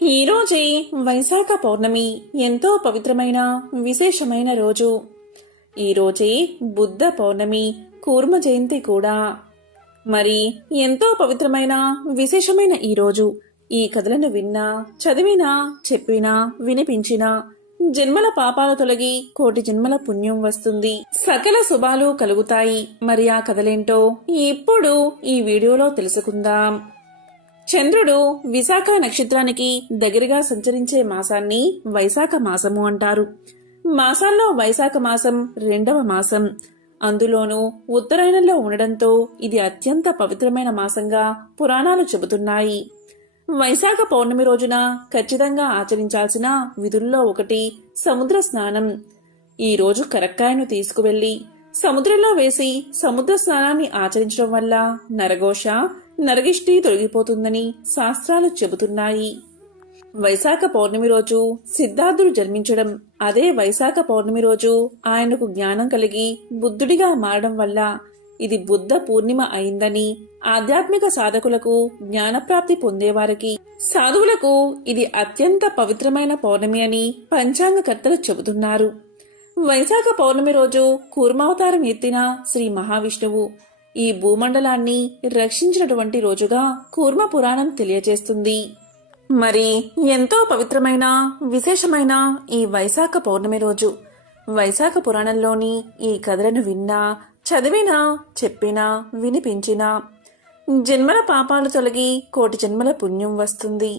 ఈరోజే వైశాఖ పౌర్ణమి ఎంతో పవిత్రమైన విశేషమైన రోజు. ఈరోజే బుద్ధ పౌర్ణమి, కూర్మ జయంతి కూడా. మరి ఎంతో పవిత్రమైన విశేషమైన ఈరోజు ఈ కథలను విన్నా, చదివినా, చెప్పినా, వినిపించినా జన్మల పాపాలు తొలగి కోటి జన్మల పుణ్యం వస్తుంది, సకల శుభాలు కలుగుతాయి. మరి ఆ కథలేంటో ఇప్పుడు ఈ వీడియోలో తెలుసుకుందాం. చంద్రుడు విశాఖ నక్షత్రానికి దగ్గరగా సంచరించే మాసాన్ని వైశాఖ మాసము అంటారు. మాసాల్లో వైశాఖ మాసం రెండవ మాసం. అందులోనూ ఉత్తరాయణంలో ఉండడంతో ఇది అత్యంత పవిత్రమైన మాసంగా పురాణాలు చెబుతున్నాయి. వైశాఖ పౌర్ణమి రోజున ఖచ్చితంగా ఆచరించాల్సిన విధుల్లో ఒకటి సముద్ర స్నానం. ఈ రోజు కరక్కాయను తీసుకువెళ్లి సముద్రంలో వేసి సముద్ర స్నానాన్ని ఆచరించడం వల్ల నరఘోష, నరగిష్టి తొలగిపోతుందని శాస్త్రాలు చెబుతున్నాయి. వైశాఖ పౌర్ణమి రోజు సిద్ధార్థుడు జన్మించడం, అదే వైశాఖ పౌర్ణమి రోజు ఆయనకు జ్ఞానం కలిగి బుద్ధుడిగా మారడం వల్ల ఇది బుద్ధ పూర్ణిమ అయిందని, ఆధ్యాత్మిక సాధకులకు, జ్ఞానప్రాప్తి పొందేవారికి, సాధువులకు ఇది అత్యంత పవిత్రమైన పౌర్ణమి అని పంచాంగకర్తలు చెబుతున్నారు. వైశాఖ పౌర్ణమి రోజు కూర్మావతారం ఎత్తిన శ్రీ మహావిష్ణువు ఈ భూమండలాన్ని రక్షించినటువంటి రోజుగా కూర్మ పురాణం తెలియజేస్తుంది. మరి ఎంతో పవిత్రమైన విశేషమైన ఈ వైశాఖ పౌర్ణమి రోజు వైశాఖ పురాణంలోని ఈ కథలను విన్నా, చదివినా, చెప్పినా, వినిపించినా జన్మల పాపాలు తొలగి కోటి జన్మల పుణ్యం వస్తుంది,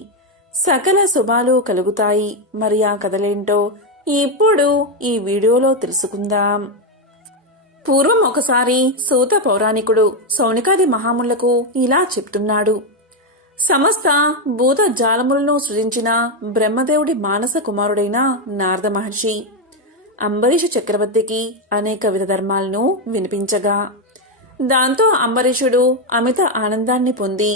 సకల శుభాలు కలుగుతాయి. మరి ఆ కథలేంటో ఇప్పుడు ఈ వీడియోలో తెలుసుకుందాం. పూర్వం ఒకసారి సూత పౌరాణికుడు సౌనికాది మహాములకు ఇలా చెప్తున్నాడు. సమస్త భూత జాలములను సృజించిన బ్రహ్మదేవుడి మానస కుమారుడైన నారద మహర్షి అంబరీష చక్రవర్తికి అనేక విధ ధర్మాలను వినిపించగా, దాంతో అంబరీషుడు అమిత ఆనందాన్ని పొంది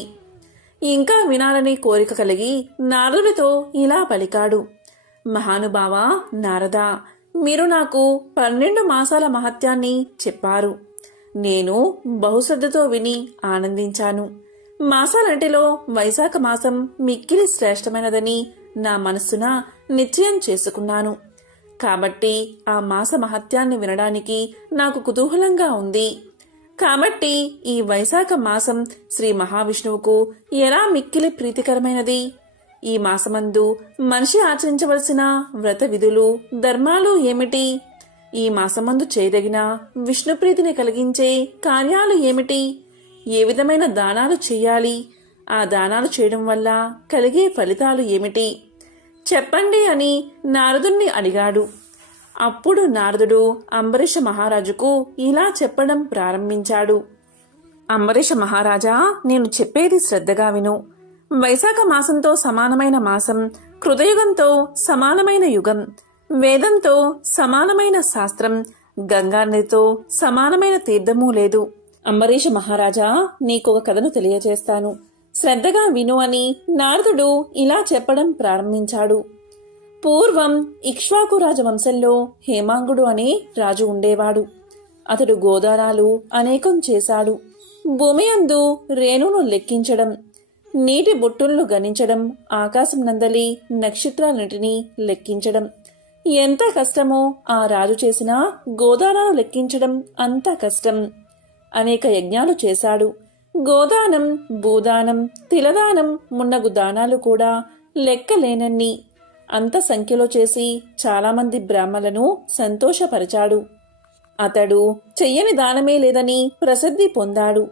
ఇంకా వినాలని కోరిక కలిగి నారదుడితో ఇలా పలికాడు. మహానుభావా నారదా, మీరు నాకు 12 మాసాల మహత్యాన్ని చెప్పారు. నేను బహుశ్రద్ధతో విని ఆనందించాను. మాసాలంటిలో వైశాఖ మాసం మిక్కిలి శ్రేష్టమైనదని నా మనస్సున నిశ్చయం చేసుకున్నాను. కాబట్టి ఆ మాస మహత్యాన్ని వినడానికి నాకు కుతూహలంగా ఉంది. కాబట్టి ఈ వైశాఖ మాసం శ్రీ మహావిష్ణువుకు ఎలా మిక్కిలి ప్రీతికరమైనది? ఈ మాసమందు మనిషి ఆచరించవలసిన వ్రత విధులు, ధర్మాలు ఏమిటి? ఈ మాసమందు చేయదగిన విష్ణుప్రీతిని కలిగించే కార్యాలు ఏమిటి? ఏ విధమైన దానాలు చెయ్యాలి? ఆ దానాలు చేయడం వల్ల కలిగే ఫలితాలు ఏమిటి? చెప్పండి అని నారదుణ్ణి అడిగాడు. అప్పుడు నారదుడు అంబరీష మహారాజుకు ఇలా చెప్పడం ప్రారంభించాడు. అంబరీష మహారాజా, నేను చెప్పేది శ్రద్ధగా విను. వైశాఖ మాసంతో సమానమైన మాసం, కృతయుగంతో సమానమైన యుగం, వేదంతో సమానమైన శాస్త్రం, గంగానదితో సమానమైన తీర్థమూ లేదు. అంబరీష మహారాజా, నీకొక కథను తెలియజేస్తాను, శ్రద్ధగా విను అని నారదుడు ఇలా చెప్పడం ప్రారంభించాడు. పూర్వం ఇక్ష్వాకు రాజవంశంలో హేమాంగుడు అనే రాజు ఉండేవాడు. అతడు గోదానాలు అనేకం చేశాడు. భూమి యందు రేణును లెక్కించడం, నీటి బొట్టులను గణించడం, ఆకాశం నందలి నక్షత్రాలన్నిటినీ లెక్కించడం ఎంత కష్టమో ఆ రాజు చేసిన గోదానాలు లెక్కించడం అంత కష్టం. అనేక యజ్ఞాలు చేశాడు. గోదానం, భూదానం, తిలదానం మున్నగు దానాలు కూడా లెక్కలేనన్ని అంత సంఖ్యలో చేసి చాలామంది బ్రాహ్మణులను సంతోషపరిచాడు. అతడు చెయ్యని దానమే లేదని ప్రసిద్ధి పొందాడు.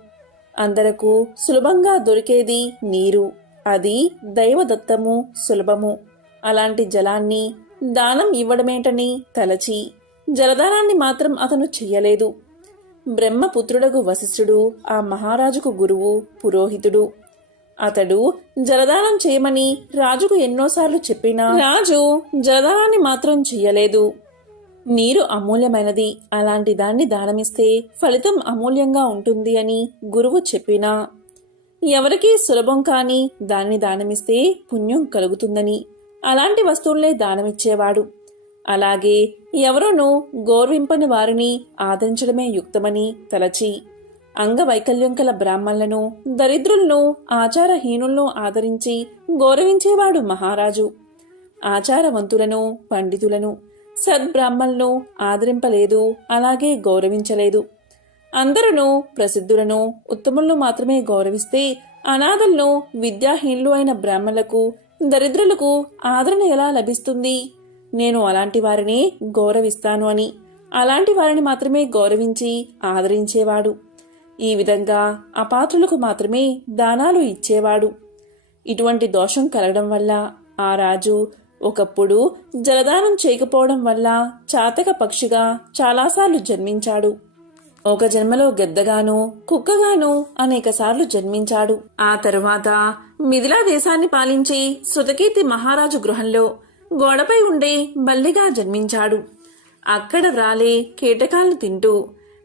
అందరకు సులభంగా దొరికేది నీరు. అది దైవదత్తము, సులభము. అలాంటి జలాన్ని దానం ఇవ్వడమేంటని తలచి జలదానాన్ని మాత్రం అతను చెయ్యలేదు. బ్రహ్మపుత్రుడగు వశిష్ఠుడు ఆ మహారాజుకు గురువు, పురోహితుడు. అతడు జలదానం చేయమని రాజుకు ఎన్నోసార్లు చెప్పినా రాజు జలదానాన్ని మాత్రం చెయ్యలేదు. నీరు అమూల్యమైనది, అలాంటి దాన్ని దానమిస్తే ఫలితం అమూల్యంగా ఉంటుంది అని గురువు చెప్పినా, ఎవరికీ సులభం కాని దాన్ని దానమిస్తే పుణ్యం కలుగుతుందని అలాంటి వస్తువులే దానమిచ్చేవాడు. అలాగే ఎవరోనూ గౌరవింపని వారిని ఆదరించడమే యుక్తమని తలచి అంగవైకల్యం కల బ్రాహ్మణులను, దరిద్రులను, ఆచారహీనులను ఆదరించి గౌరవించేవాడు మహారాజు. ఆచారవంతులను, పండితులను, సద్బ్రాహ్మణులను ఆదరింపలేదు, అలాగే గౌరవించలేదు. అందరూ ప్రసిద్ధులను, ఉత్తములను మాత్రమే గౌరవిస్తే అనాథలను, విద్యాహీనులు అయిన బ్రాహ్మణులకు, దరిద్రులకు ఆదరణ ఎలా లభిస్తుంది? నేను అలాంటి వారిని గౌరవిస్తాను అని, అలాంటి వారిని మాత్రమే గౌరవించి ఆదరించేవాడు. ఈ విధంగా అపాత్రులకు మాత్రమే దానాలు ఇచ్చేవాడు. ఇటువంటి దోషం కలగడం వల్ల ఆ రాజు ఒకప్పుడు జలదానం చేయకపోవడం వల్ల చాతక పక్షిగా చాలాసార్లు జన్మించాడు. ఒక జన్మలో గెద్దగాను, కుక్కగాను అనేకసార్లు జన్మించాడు. ఆ తరువాత మిథిలా దేశాన్ని పాలించి శృతకీర్తి మహారాజు గృహంలో గోడపై ఉండే బల్లిగా జన్మించాడు. అక్కడ వ్రాలే కీటకాలను తింటూ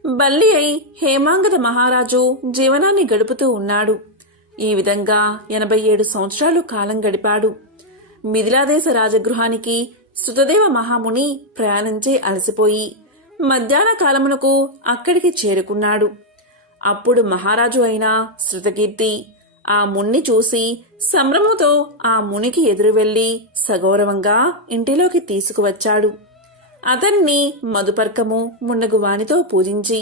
బల్లి అయి హేమాంగద మహారాజు జీవనాన్ని గడుపుతూ ఉన్నాడు. ఈ విధంగా 87 సంవత్సరాలు కాలం గడిపాడు. మిథిలాదేశ రాజగృహానికి శృతదేవ మహాముని ప్రయాణించే అలసిపోయి మధ్యాహ్న కాలమునకు అక్కడికి చేరుకున్నాడు. అప్పుడు మహారాజు అయిన శృతకీర్తి ఆ మున్ని చూసి సంభ్రమంతో ఆ మునికి ఎదురు వెళ్లి సగౌరవంగా ఇంటిలోకి తీసుకువచ్చాడు. అతన్ని మధుపర్కము మున్నగు వానితో పూజించి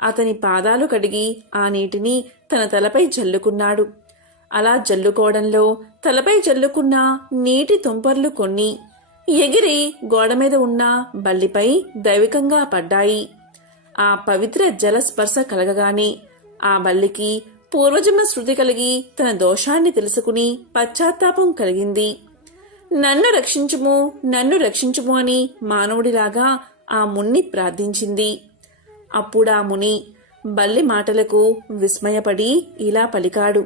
అతని పాదాలు కడిగి ఆ నీటిని తన తలపై జల్లుకున్నాడు. అలా జల్లుకోవడంలో తలపై జల్లుకున్న నీటి తుంపర్లు కొన్ని ఎగిరి గోడమీద ఉన్న బల్లిపై దైవికంగా పడ్డాయి. ఆ పవిత్ర జలస్పర్శ కలగగానే ఆ బల్లికి పూర్వజన్మ శృతి కలిగి తన దోషాన్ని తెలుసుకుని పశ్చాత్తాపం కలిగింది. నన్ను రక్షించుము, నన్ను రక్షించుము అని మానవుడిలాగా ఆ మున్ని ప్రార్థించింది. అప్పుడా ముని బల్లి మాటలకు విస్మయపడి ఇలా పలికాడు: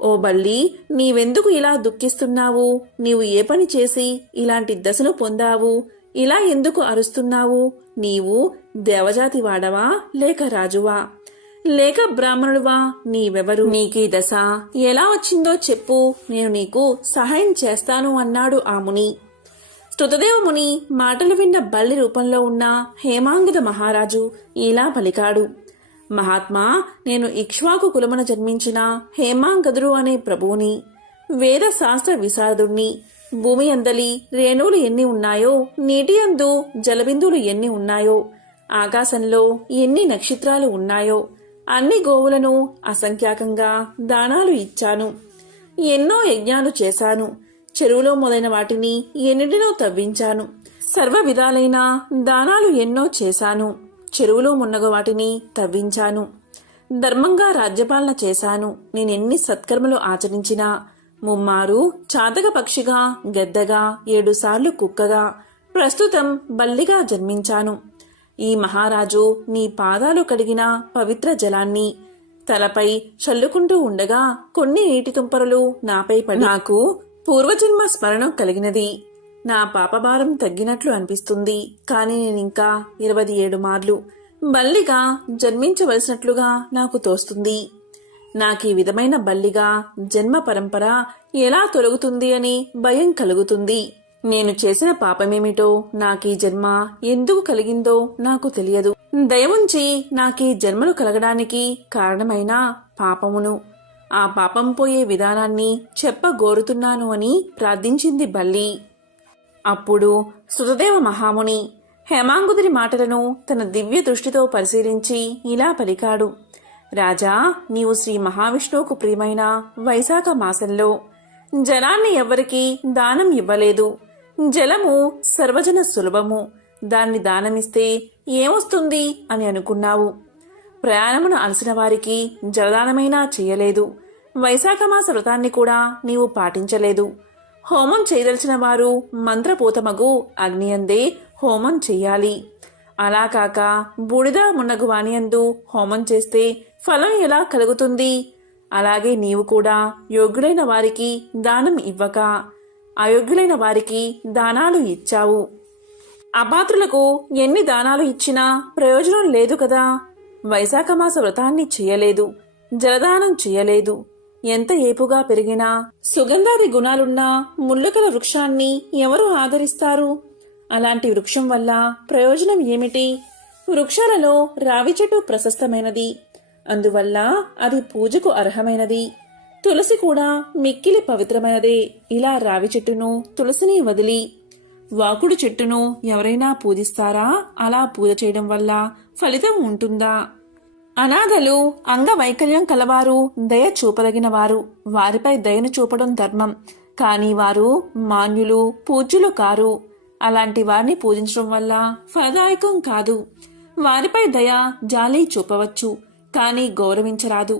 ఓ బల్లి, నీవెందుకు ఇలా దుఃఖిస్తున్నావు? నీవు ఏ పని చేసి ఇలాంటి దశను పొందావు? ఇలా ఎందుకు అరుస్తున్నావు? నీవు దేవజాతి వాడవా, లేక రాజువా, లేక బ్రాహ్మణుడువా? నీవెవరు? నీకీ దశ ఎలా వచ్చిందో చెప్పు, నేను నీకు సహాయం చేస్తాను అన్నాడు ఆ ముని. స్తుతదేవ ముని మాటలు విన్న బల్లి రూపంలో ఉన్న హేమాంగద మహారాజు ఇలా పలికాడు: మహాత్మా, నేను ఇక్ష్వాకు కులమున జన్మించిన హేమాంగదుడు అనే ప్రభువుని, వేద శాస్త్ర విశారదుణ్ణి. భూమి అందలి రేణువులు ఎన్ని ఉన్నాయో, నీటి అందు జలబిందువులు ఎన్ని ఉన్నాయో, ఆకాశంలో ఎన్ని నక్షత్రాలు ఉన్నాయో అన్ని గోవులను అసంఖ్యాకంగా దానాలు ఇచ్చాను. ఎన్నో యజ్ఞాలు చేశాను. చెరువులో మొదలైన వాటిని ఎన్నిటినో తవ్వించాను. సర్వ విధాలైన దానాలు ఎన్నో చేశాను. చెరువులో మున్నగ వాటిని తవ్వించాను. ధర్మంగా రాజ్యపాలన చేశాను. నేనెన్ని సత్కర్మలు ఆచరించినా ముమ్మారు చాతక పక్షిగా, గెద్దగా, 7 సార్లు కుక్కగా, ప్రస్తుతం బల్లిగా జన్మించాను. ఈ మహారాజు నీ పాదాలు కడిగిన పవిత్ర జలాన్ని తలపై చల్లుకుంటూ ఉండగా కొన్ని నీటి తుంపరలు నాపై పడి నాకు పూర్వజన్మ స్మరణం కలిగినది. నా పాపభారం తగ్గినట్లు అనిపిస్తుంది. కాని నేనింకా 27 మార్లు బల్లిగా జన్మించవలసినట్లుగా నాకు తోస్తుంది. నాకీ విధమైన బల్లిగా జన్మ పరంపర ఎలా తొలగుతుంది అని భయం కలుగుతుంది. నేను చేసిన పాపమేమిటో, నాకీ జన్మ ఎందుకు కలిగిందో నాకు తెలియదు. దయవుంచి నాకీ జన్మలు కలగడానికి కారణమైన పాపమును, ఆ పాపం పోయే విధానాన్ని చెప్పగోరుతున్నాను అని ప్రార్థించింది బల్లి. అప్పుడు స్తుతదేవ మహాముని హేమాంగుదుని మాటలను తన దివ్య దృష్టితో పరిశీలించి ఇలా పలికాడు: రాజా, నీవు శ్రీ మహావిష్ణువుకు ప్రియమైన వైశాఖ మాసంలో జలాన్ని ఎవ్వరికీ దానం ఇవ్వలేదు. జలము సర్వజన సులభము, దాన్ని దానమిస్తే ఏమొస్తుంది అని అనుకున్నావు. ప్రయాణమును అలసిన వారికి జలదానమైనా చెయ్యలేదు. వైశాఖమాస వ్రతాన్ని కూడా నీవు పాటించలేదు. హోమం చేయదలిచిన వారు మంత్రపూతమగు అగ్నియందే హోమం చెయ్యాలి. అలా కాక బూడిద మున్నగు వానియందు హోమం చేస్తే ఫలం ఎలా కలుగుతుంది? అలాగే నీవు కూడా యోగ్యులైన వారికి దానం ఇవ్వక అయోగ్యులైన వారికి దానాలు ఇచ్చావు. అపాత్రులకు ఎన్ని దానాలు ఇచ్చినా ప్రయోజనం లేదు కదా. వైశాఖమాస వ్రతాన్ని చెయ్యలేదు, జలదానం చెయ్యలేదు. ఎంత ఏపుగా పెరిగినా సుగంధాది గుణాలున్న ముళ్ళకల వృక్షాన్ని ఎవరు ఆదరిస్తారు? అలాంటి వృక్షం వల్ల ప్రయోజనం ఏమిటి? వృక్షాలలో రావి చెట్టు ప్రశస్తమైనది. అందువల్ల అది పూజకు అర్హమైనది. తులసి కూడా మిక్కిలి పవిత్రమైనదే. ఇలా రావి చెట్టును, తులసిని వదిలి వాకుడు చెట్టును ఎవరైనా పూజిస్తారా? అలా పూజ చేయడం వల్ల ఫలితం ఉంటుందా? అనాథలు, అంగవైకల్యం కలవారు, దయ చూపదగిన వారు. వారిపై దయను చూపడం ధర్మం. కానీ వారు మాన్యులు, పూజ్యులు కారు. అలాంటి వారిని పూజించడం వల్ల ఫలదాయకం కాదు. వారిపై దయ, జాలి చూపవచ్చు, కానీ గౌరవించరాదు.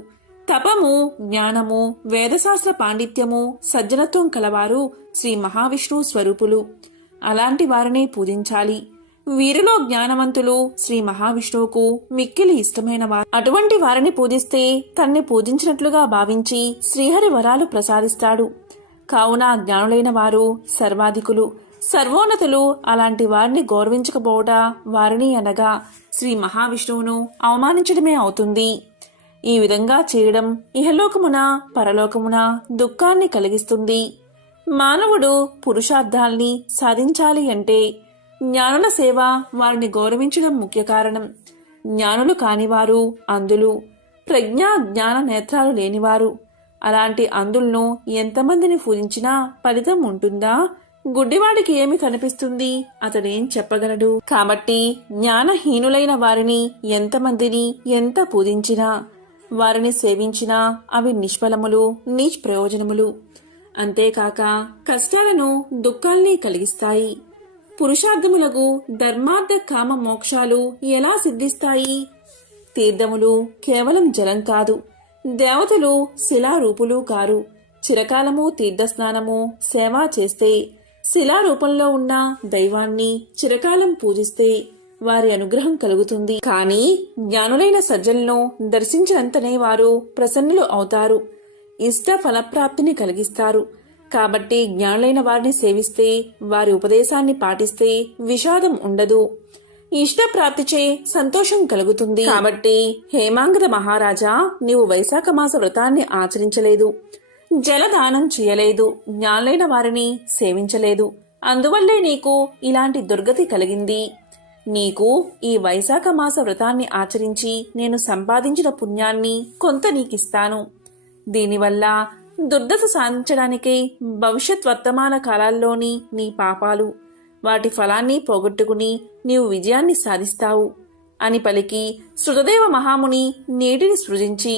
తపము, జ్ఞానము, వేదశాస్త్ర పాండిత్యము, సజ్జనత్వం కలవారు శ్రీ మహావిష్ణువు స్వరూపులు. అలాంటి వారిని పూజించాలి. వీరిలో జ్ఞానవంతులు శ్రీ మహావిష్ణువుకు మిక్కిలి ఇష్టమైన వారు. అటువంటి వారిని పూజిస్తే తన్ని పూజించినట్లుగా భావించి శ్రీహరి వరాలు ప్రసాదిస్తాడు. కావున జ్ఞానులైన వారు సర్వాధికులు, సర్వోన్నతులు. అలాంటి వారిని గౌరవించకపోవట వారిని అనగా శ్రీ మహావిష్ణువును అవమానించడమే అవుతుంది. ఈ విధంగా చేయడం ఇహలోకమున పరలోకమున దుఃఖాన్ని కలిగిస్తుంది. మానవుడు పురుషార్థాల్ని సాధించాలి అంటే జ్ఞానుల సేవ, వారిని గౌరవించడం ముఖ్య కారణం. జ్ఞానులు కానివారు అంధులు, ప్రజ్ఞా జ్ఞాన నేత్రాలు లేనివారు. అలాంటి అంధులను ఎంతమందిని పూజించినా ఫలితం ఉంటుందా? గుడ్డివాడికి ఏమి కనిపిస్తుంది? అతడేం చెప్పగలడు? కాబట్టి జ్ఞానహీనులైన వారిని ఎంతమందిని ఎంత పూజించినా, వారిని సేవించినా అవి నిష్ఫలములు, నిష్ప్రయోజనములు. అంతేకాక కష్టాలను, దుఃఖాల్ని కలిగిస్తాయి. పురుషార్థములకు ధర్మార్థ కామ మోక్షాలు ఎలా సిద్ధిస్తాయి? తీర్థములు కేవలం జలం కాదు. దేవతలు శిలారూపులు కారు. చిరకాలము తీర్థస్నానము, సేవ చేస్తే, శిలారూపంలో ఉన్న దైవాన్ని చిరకాలం పూజిస్తే వారి అనుగ్రహం కలుగుతుంది. కానీ జ్ఞానులైన సజ్జలను దర్శించినంతనే వారు ప్రసన్నులు అవుతారు, ఇష్ట ఫలప్రాప్తిని కలిగిస్తారు. కాబట్టి జ్ఞానులైన వారిని సేవిస్తే, వారి ఉపదేశాన్ని పాటిస్తే విషాదం ఉండదు, ఇష్టప్రాప్తిచే సంతోషం కలుగుతుంది. కాబట్టి హేమాంగద మహారాజా, నీవు వైశాఖ మాస వ్రతాన్ని ఆచరించలేదు, జలదానం చేయలేదు, జ్ఞానులైన వారిని సేవించలేదు. అందువల్లే నీకు ఇలాంటి దుర్గతి కలిగింది. నీకు ఈ వైశాఖ మాస వ్రతాన్ని ఆచరించి నేను సంపాదించిన పుణ్యాన్ని కొంత నీకిస్తాను. దీనివల్ల దుర్దశ సాధించడానికి భవిష్యత్ వర్తమాన కాలాల్లోని నీ పాపాలు, వాటి ఫలాన్ని పోగొట్టుకుని నీవు విజయాన్ని సాధిస్తావు అని పలికి శృతదేవ మహాముని నీటిని సృజించి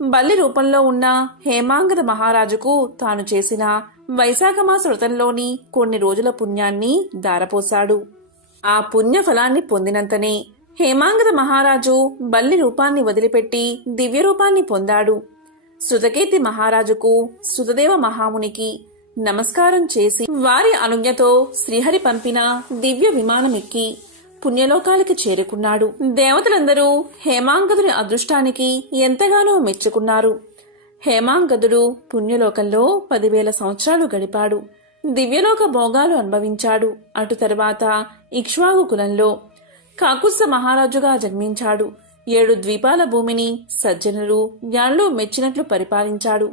బల్లి రూపంలో ఉన్న హేమాంగద మహారాజుకు తాను చేసిన వైశాఖమాస వ్రతంలోని కొన్ని రోజుల పుణ్యాన్ని దారపోశాడు. ఆ పుణ్య ఫలాన్ని పొందినంతనే హేమాంగద మహారాజు బల్లి రూపాన్ని వదిలిపెట్టి దివ్య రూపాన్ని పొందాడు. శృతకీర్తి మహారాజుకు శృతదేవ మహామునికి నమస్కారం చేసి వారి అనుజ్ఞతో శ్రీహరి పంపిన దివ్య విమానమెక్కి పుణ్యలోకాలకి చేరుకున్నాడు. దేవతలందరూ హేమాంగదుని అదృష్టానికి ఎంతగానో మెచ్చుకున్నారు. హేమాంగదుడు పుణ్యలోకంలో 10,000 సంవత్సరాలు గడిపాడు. దివ్యలోక భోగాలు అనుభవించాడు. అటు తర్వాత ఇక్ష్వాకు కులంలో కాకుత్స మహారాజుగా జన్మించాడు. 7 ద్వీపాల భూమిని సజ్జనులు, జ్ఞానులు మెచ్చినట్లు పరిపాలించాడు.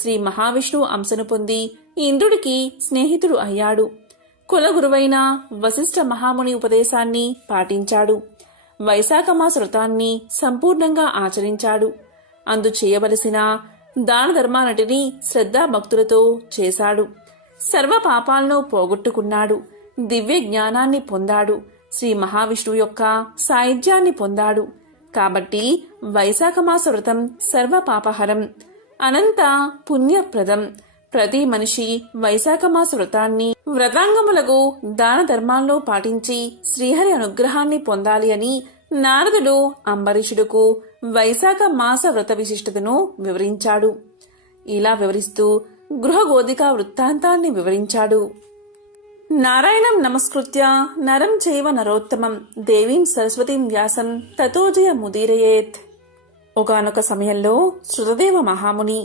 శ్రీ మహావిష్ణువు అంశను పొంది ఇంద్రుడికి స్నేహితుడు అయ్యాడు. కులగురువైన వశిష్ఠ మహాముని ఉపదేశాన్ని పాటించాడు. వైశాఖమాస వ్రతాన్ని సంపూర్ణంగా ఆచరించాడు. అందు చేయవలసిన దాన ధర్మాలటిని శ్రద్ధాభక్తులతో చేశాడు. సర్వ పాపాలను పోగొట్టుకున్నాడు. దివ్య జ్ఞానాన్ని పొందాడు. శ్రీ మహావిష్ణువు యొక్క సాయుధ్యాన్ని పొందాడు. కాబట్టి వైశాఖమాస వ్రతం సర్వ పాపహరం, అనంత పుణ్యప్రదం. ప్రతి మనిషి వైశాఖమాస వ్రతాన్ని, వ్రతాంగములకు దాన ధర్మాలను పాటించి శ్రీహరి అనుగ్రహాన్ని పొందాలి అని నారదుడు అంబరీషుడుకు వైశాఖ మాస వ్రత విశిష్టతను వివరించాడు. ఇలా వివరిస్తూ గృహగోధిక వృత్తాంతాన్ని వివరించాడు. నారాయణం నమస్కృత్య నరం చైవ నరోత్తమం దేవీం సరస్వతీం వ్యాసం తతో జయముదీరయేత్. ఒకానొక సమయంలో శృతదేవ మహాముని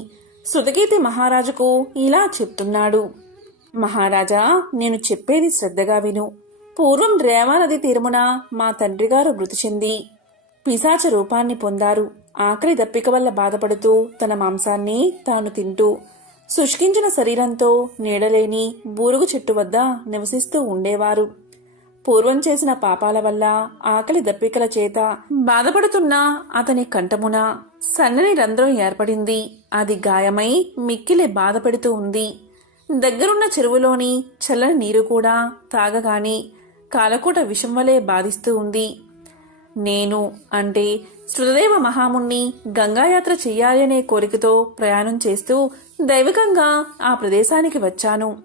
శృతకీర్తి మహారాజుకు ఇలా చెప్తున్నాడు. మహారాజా, నేను చెప్పేది శ్రద్ధగా విను. పూర్వం రేవానది తీరమున మా తండ్రిగారు మృతి చెంది పిశాచ రూపాన్ని పొందారు. ఆకలి దప్పిక వల్ల బాధపడుతూ తన మాంసాన్ని తాను తింటూ శుష్కించిన శరీరంతో నీడలేని బూరుగు చెట్టు వద్ద నివసిస్తూ ఉండేవారు. పూర్వం చేసిన పాపాల వల్ల ఆకలి దప్పికల చేత బాధపడుతున్న అతని కంఠమున సన్నని రంధ్రం ఏర్పడింది. అది గాయమై మిక్కిలి బాధపెడుతూ ఉంది. దగ్గరున్న చెరువులోని చల్లని నీరు కూడా తాగగాని కాలకూట విషం వలె బాధిస్తూ ఉంది. నేను అంటే శృతదేవ మహాముని గంగాయాత్ర చెయ్యాలి అనే కోరికతో ప్రయాణం చేస్తూ దైవికంగా ఆ ప్రదేశానికి వచ్చాను.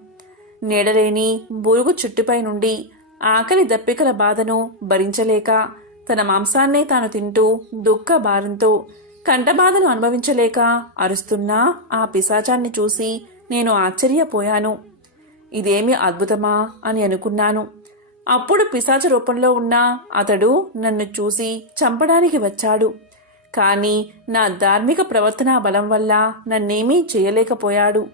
నీడలేని బూరుగు చుట్టుపై నుండి ఆకలి దప్పికల బాధను భరించలేక తన మాంసాన్నే తాను తింటూ దుఃఖ భారంతో కంఠబాధను అనుభవించలేక అరుస్తున్నా ఆ పిశాచాన్ని చూసి నేను ఆశ్చర్యపోయాను. ఇదేమి అద్భుతమా అని అనుకున్నాను. అప్పుడు పిశాచ రూపంలో ఉన్న అతడు నన్ను చూసి చంపడానికి వచ్చాడు. కాని నా ధార్మిక ప్రవర్తనా బలం వల్ల నన్నేమీ చేయలేకపోయాడు.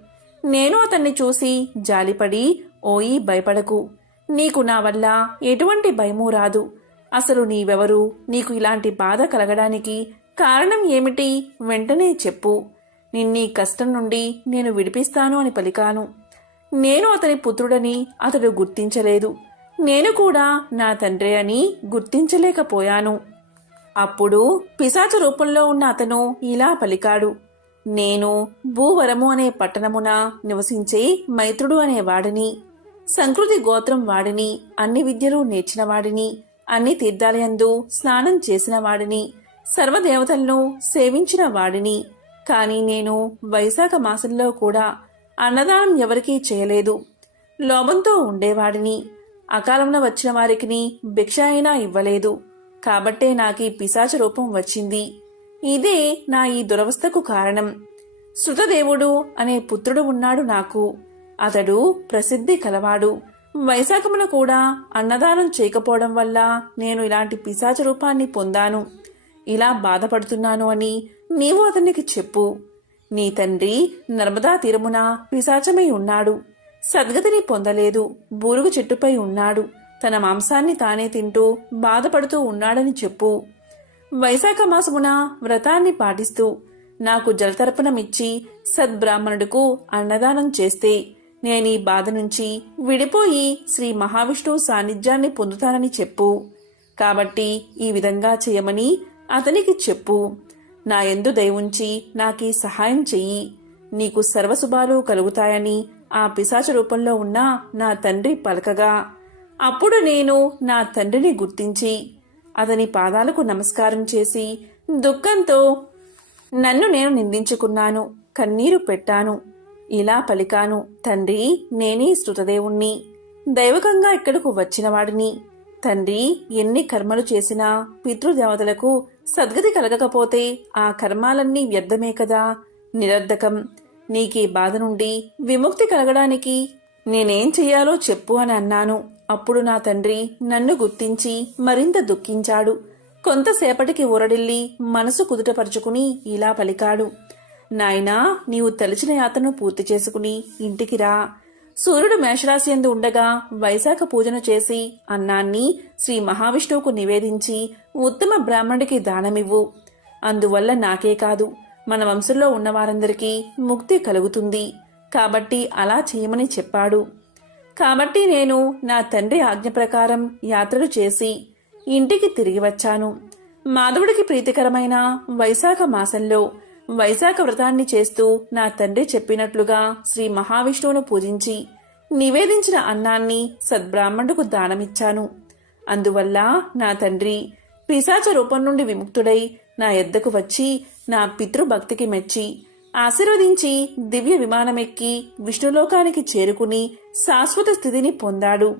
నేను అతన్ని చూసి జాలిపడి, ఓయి భయపడకు, నీకు నా వల్ల ఎటువంటి భయమూ రాదు. అసలు నీవెవరు? నీకు ఇలాంటి బాధ కలగడానికి కారణం ఏమిటి? వెంటనే చెప్పు. నిన్నీ కష్టం నుండి నేను విడిపిస్తాను అని పలికాను. నేను అతని పుత్రుడని అతడు గుర్తించలేదు. నేను కూడా నా తండ్రి అని గుర్తించలేకపోయాను. అప్పుడు పిశాచ రూపంలో ఉన్న అతను ఇలా పలికాడు. నేను భూవరము అనే పట్టణమున నివసించే మైత్రుడు అనే వాడిని, సంకృతి గోత్రం వాడిని, అన్ని విద్యలు నేర్చిన వాడిని, అన్ని తీర్థాలయందు స్నానం చేసిన వాడిని, సర్వదేవతలను సేవించిన వాడిని. కాని నేను వైశాఖ మాసంలో కూడా అన్నదానం ఎవరికీ చేయలేదు. లోభంతో ఉండేవాడిని. అకాలంలో వచ్చిన వారికి భిక్ష అయినా ఇవ్వలేదు. కాబట్టే నాకీ పిశాచ రూపం వచ్చింది. ఇదే నా ఈ దురవస్థకు కారణం. శృతదేవుడు అనే పుత్రుడు ఉన్నాడు నాకు. అతడు ప్రసిద్ధి కలవాడు. వైశాఖమున కూడా అన్నదానం చేయకపోవడం వల్ల నేను ఇలాంటి పిశాచ రూపాన్ని పొందాను. ఇలా బాధపడుతున్నాను అని నీవు అతనికి చెప్పు. నీ తండ్రి నర్మదా తీరమున పిశాచమై ఉన్నాడు. సద్గతిని పొందలేదు. బూరుగు చెట్టుపై ఉన్నాడు. తన మాంసాన్ని తానే తింటూ బాధపడుతూ ఉన్నాడని చెప్పు. వైశాఖ మాసమున వ్రతాన్ని పాటిస్తూ నాకు జలతర్పణమిచ్చి సద్బ్రాహ్మణుడుకు అన్నదానం చేస్తే నేనీ బాధ నుంచి విడిపోయి శ్రీ మహావిష్ణువు సాన్నిధ్యాన్ని పొందుతానని చెప్పు. కాబట్టి ఈ విధంగా చేయమని అతనికి చెప్పు. నా యందు దయవుంచి నాకీ సహాయం చెయ్యి. నీకు సర్వశుభాలు కలుగుతాయని ఆ పిశాచ రూపంలో ఉన్న నా తండ్రి పలకగా, అప్పుడు నేను నా తండ్రిని గుర్తించి అతని పాదాలకు నమస్కారం చేసి దుఃఖంతో నన్ను నేను నిందించుకున్నాను, కన్నీరు పెట్టాను. ఇలా పలికాను. తండ్రి, నేనే శృతదేవుణ్ణి, దైవకంగా ఇక్కడకు వచ్చినవాడిని. తండ్రి, ఎన్ని కర్మలు చేసినా పితృదేవతలకు సద్గతి కలగకపోతే ఆ కర్మాలన్నీ వ్యర్థమే కదా, నిరర్ధకం. నీకీ బాధ నుండి విముక్తి కలగడానికి నేనేం చెయ్యాలో చెప్పు అని అన్నాను. అప్పుడు నా తండ్రి నన్ను గుర్తించి మరింత దుఃఖించాడు. కొంతసేపటికి ఊరడిల్లి మనసు కుదుటపరుచుకుని ఇలా పలికాడు. నాయనా, నీవు తలచిన యాత్రను పూర్తి చేసుకుని ఇంటికి రా. సూర్యుడు మేషరాశి యందు ఉండగా వైశాఖ పూజను చేసి అన్నాన్ని శ్రీ మహావిష్ణువుకు నివేదించి ఉత్తమ బ్రాహ్మణుడికి దానమివ్వు. అందువల్ల నాకే కాదు, మన వంశంలో ఉన్నవారందరికీ ముక్తి కలుగుతుంది. కాబట్టి అలా చేయమని చెప్పాడు. కాబట్టి నేను నా తండ్రి ఆజ్ఞ ప్రకారం యాత్రలు చేసి ఇంటికి తిరిగి వచ్చాను. మాధవుడికి ప్రీతికరమైన వైశాఖ మాసంలో వైశాఖ వ్రతాన్ని చేస్తూ నా తండ్రి చెప్పినట్లుగా శ్రీ మహావిష్ణువును పూజించి నివేదించిన అన్నాన్ని సద్బ్రాహ్మణుడుకు దానమిచ్చాను. అందువల్ల నా తండ్రి పిశాచ రూపం నుండి విముక్తుడై నా యొద్దకు వచ్చి నా పితృభక్తికి మెచ్చి ఆశీర్వదించి దివ్య విమానమెక్కి విష్ణులోకానికి చేరుకుని శాశ్వత స్థితిని పొందాడు.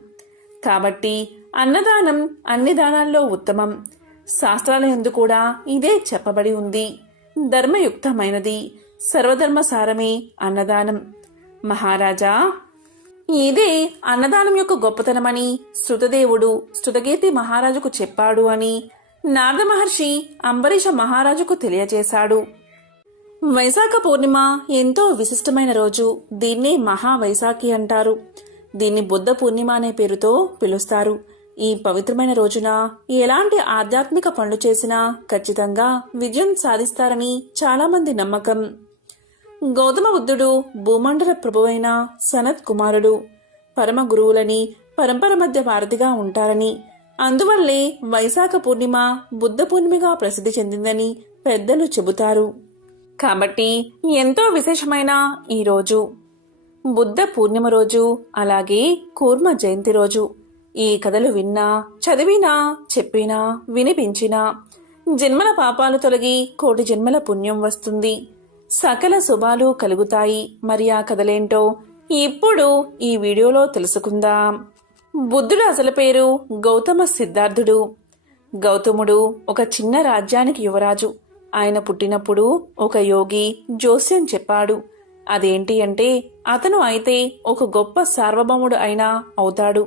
కాబట్టి అన్నదానం అన్ని దానాల్లో ఉత్తమం. శాస్త్రాల యందు కూడా ఇదే చెప్పబడి ఉంది. ధర్మయుక్తమైనది. సర్వధర్మసారమే అన్నదానం. మహారాజా, ఇదే అన్నదానం యొక్క గొప్పతనమని శృతదేవుడు శృతకీర్తి మహారాజుకు చెప్పాడు అని నారద మహర్షి అంబరీష మహారాజుకు తెలియచేశాడు. వైశాఖ పూర్ణిమ ఎంతో విశిష్టమైన రోజు. దీన్నే మహావైశాఖి అంటారు. దీన్ని బుద్ధ పూర్ణిమ అనే పేరుతో పిలుస్తారు. ఈ పవిత్రమైన రోజున ఎలాంటి ఆధ్యాత్మిక పనులు చేసినా ఖచ్చితంగా విజయం సాధిస్తారని చాలామంది నమ్మకం. గౌతమ బుద్ధుడు భూమండల ప్రభువైన సనత్ కుమారుడు. పరమ గురువులని పరంపర మధ్య వారధిగా ఉంటారని, అందువల్లే వైశాఖ పూర్ణిమ బుద్ధ పూర్ణిమగా ప్రసిద్ధి చెందిందని పెద్దలు చెబుతారు. కాబట్టి ఎంతో విశేషమైన ఈ రోజు బుద్ధ పూర్ణిమ రోజు, అలాగే కూర్మ జయంతి రోజు ఈ కథలు విన్నా, చదివినా, చెప్పినా, వినిపించినా జన్మల పాపాలు తొలగి కోటి జన్మల పుణ్యం వస్తుంది, సకల శుభాలు కలుగుతాయి. మరి ఆ కథలేంటో ఇప్పుడు ఈ వీడియోలో తెలుసుకుందాం. బుద్ధుడు అసలు పేరు గౌతమ సిద్ధార్థుడు. గౌతముడు ఒక చిన్న రాజ్యానికి యువరాజు. ఆయన పుట్టినప్పుడు ఒక యోగి జోస్యం చెప్పాడు. అదేంటి అంటే అతను అయితే ఒక గొప్ప సార్వభౌముడు అయినా అవుతాడు,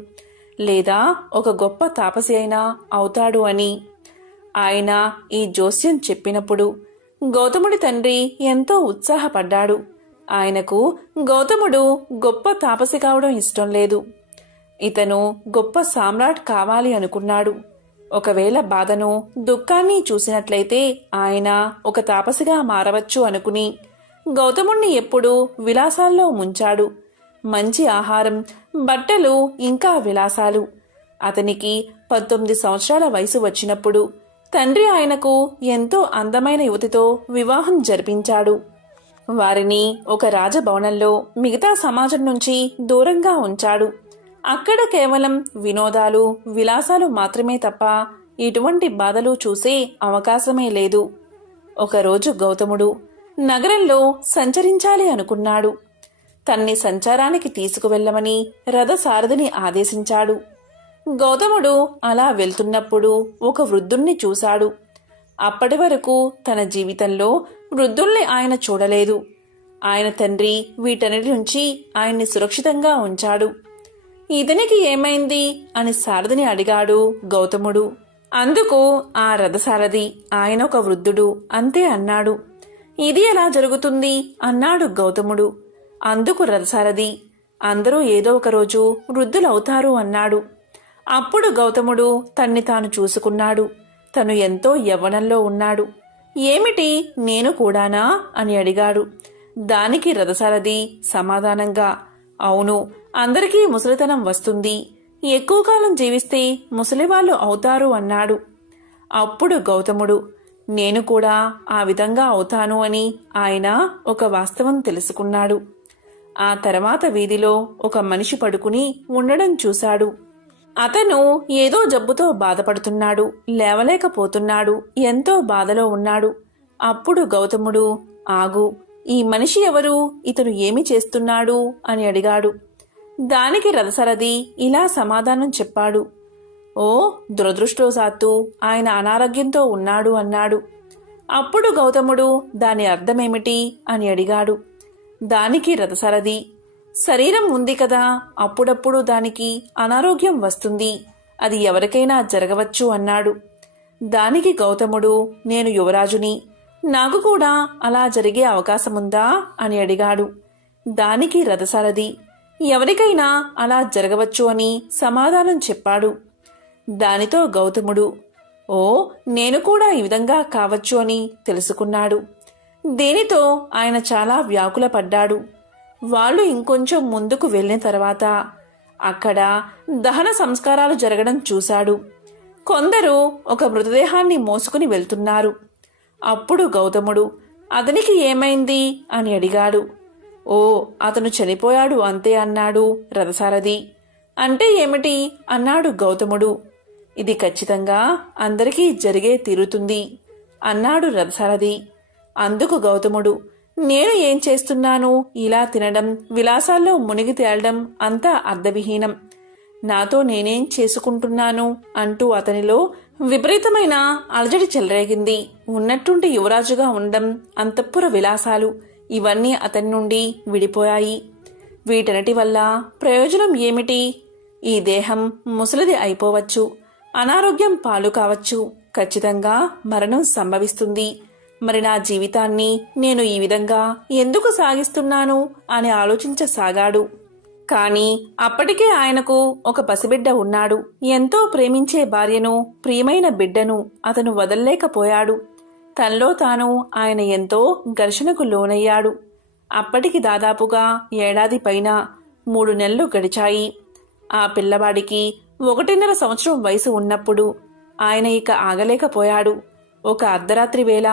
లేదా ఒక గొప్ప తాపసి అయినా అవుతాడు అని. ఆయన ఈ జోస్యం చెప్పినప్పుడు గౌతముడి తండ్రి ఎంతో ఉత్సాహపడ్డాడు. ఆయనకు గౌతముడు గొప్ప తాపసి కావడం ఇష్టం లేదు. ఇతను గొప్ప సామ్రాట్ కావాలి అనుకున్నాడు. ఒకవేళ బాధను, దుఃఖాన్ని చూసినట్లయితే ఆయన ఒక తాపసిగా మారవచ్చు అనుకుని గౌతముణ్ణి ఎప్పుడూ విలాసాల్లో ముంచాడు. మంచి ఆహారం, బట్టలు, ఇంకా విలాసాలు. అతనికి 19 సంవత్సరాల వయసు వచ్చినప్పుడు తండ్రి ఆయనకు ఎంతో అందమైన యువతితో వివాహం జరిపించాడు. వారిని ఒక రాజభవనంలో మిగతా సమాజం నుంచి దూరంగా ఉంచాడు. అక్కడ కేవలం వినోదాలు, విలాసాలు మాత్రమే తప్ప ఇటువంటి బాధలు చూసే అవకాశమే లేదు. ఒకరోజు గౌతముడు నగరంలో సంచరించాలి అనుకున్నాడు. తన్ని సంచారానికి తీసుకువెళ్లమని రథసారథిని ఆదేశించాడు. గౌతముడు అలా వెళ్తున్నప్పుడు ఒక వృద్ధుణ్ణి చూశాడు. అప్పటి వరకు తన జీవితంలో వృద్ధుల్ని ఆయన చూడలేదు. ఆయన తండ్రి వీటన్నిటి నుంచి ఆయన్ని సురక్షితంగా ఉంచాడు. ఇతనికి ఏమైంది అని సారథిని అడిగాడు గౌతముడు. అందుకు ఆ రథసారథి, ఆయన ఒక వృద్ధుడు అంతే అన్నాడు. ఇది ఎలా జరుగుతుంది అన్నాడు గౌతముడు. అందుకు రథసారథి, అందరూ ఏదో ఒక రోజు వృద్ధులవుతారు అన్నాడు. అప్పుడు గౌతముడు తన్ని తాను చూసుకున్నాడు. తను ఎంతో యవ్వనంలో ఉన్నాడు. ఏమిటి, నేను కూడానా అని అడిగాడు. దానికి రథసారథి సమాధానంగా, అవును, అందరికీ ముసలితనం వస్తుంది, ఎక్కువ కాలం జీవిస్తే ముసలివాళ్లు అవుతారు అన్నాడు. అప్పుడు గౌతముడు, నేను కూడా ఆ విధంగా అవుతాను అని ఆయన ఒక వాస్తవం తెలుసుకున్నాడు. ఆ తర్వాత వీధిలో ఒక మనిషి పడుకుని ఉండడం చూశాడు. అతను ఏదో జబ్బుతో బాధపడుతున్నాడు, లేవలేకపోతున్నాడు, ఎంతో బాధలో ఉన్నాడు. అప్పుడు గౌతముడు, ఆగు, ఈ మనిషి ఎవరు, ఇతను ఏమి చేస్తున్నాడు అని అడిగాడు. దానికి రథసారథి ఇలా సమాధానం చెప్పాడు. ఓ, దురదృష్టవశాత్తు ఆయన అనారోగ్యంతో ఉన్నాడు అన్నాడు. అప్పుడు గౌతముడు దాని అర్థమేమిటి అని అడిగాడు. దానికి రథసారథి, శరీరం ఉంది కదా, అప్పుడప్పుడు దానికి అనారోగ్యం వస్తుంది, అది ఎవరికైనా జరగవచ్చు అన్నాడు. దానికి గౌతముడు, నేను యువరాజుని, నాకు కూడా అలా జరిగే అవకాశముందా అని అడిగాడు. దానికి రథసారథి, ఎవరికైనా అలా జరగవచ్చు అని సమాధానం చెప్పాడు. దానితో గౌతముడు, ఓ, నేను కూడా ఈ విధంగా కావచ్చు అని తెలుసుకున్నాడు. దీనితో ఆయన చాలా వ్యాకుల పడ్డాడు. వాళ్ళు ఇంకొంచెం ముందుకు వెళ్ళిన తర్వాత అక్కడ దహన సంస్కారాలు జరగడం చూశాడు. కొందరు ఒక మృతదేహాన్ని మోసుకుని వెళ్తున్నారు. అప్పుడు గౌతముడు, అతనికి ఏమైంది అని అడిగాడు. ఓ, అతను చనిపోయాడు అంతే అన్నాడు రథసారథి. అంటే ఏమిటి అన్నాడు గౌతముడు. ఇది ఖచ్చితంగా అందరికీ జరిగే తీరుతుంది అన్నాడు రథసారథి. అందుకు గౌతముడు, నేను ఏం చేస్తున్నాను, ఇలా తినడం, విలాసాల్లో మునిగి తేలడం అంతా అర్థవిహీనం, నాతో నేనేం చేసుకుంటున్నాను అంటూ అతనిలో విపరీతమైన అలజడి చెలరేగింది. ఉన్నట్టుండి యువరాజుగా ఉండడం, అంతఃపుర విలాసాలు ఇవన్నీ అతని నుండి విడిపోయాయి. వీటన్నిటి వల్ల ప్రయోజనం ఏమిటి? ఈ దేహం ముసలిది అయిపోవచ్చు, అనారోగ్యం పాలు కావచ్చు, ఖచ్చితంగా మరణం సంభవిస్తుంది. మరి నా జీవితాన్ని నేను ఈ విధంగా ఎందుకు సాగిస్తున్నాను అని ఆలోచించసాగాడు. కాని అప్పటికే ఆయనకు ఒక పసిబిడ్డ ఉన్నాడు. ఎంతో ప్రేమించే భార్యను, ప్రియమైన బిడ్డను అతను వదల్లేకపోయాడు. తనలో తాను ఆయన ఎంతో ఘర్షణకు లోనయ్యాడు. అప్పటికి దాదాపుగా ఏడాది పైన 3 నెలలు గడిచాయి. ఆ పిల్లవాడికి 1.5 సంవత్సరం వయసు ఉన్నప్పుడు ఆయన ఇక ఆగలేకపోయాడు. ఒక అర్ధరాత్రి వేళ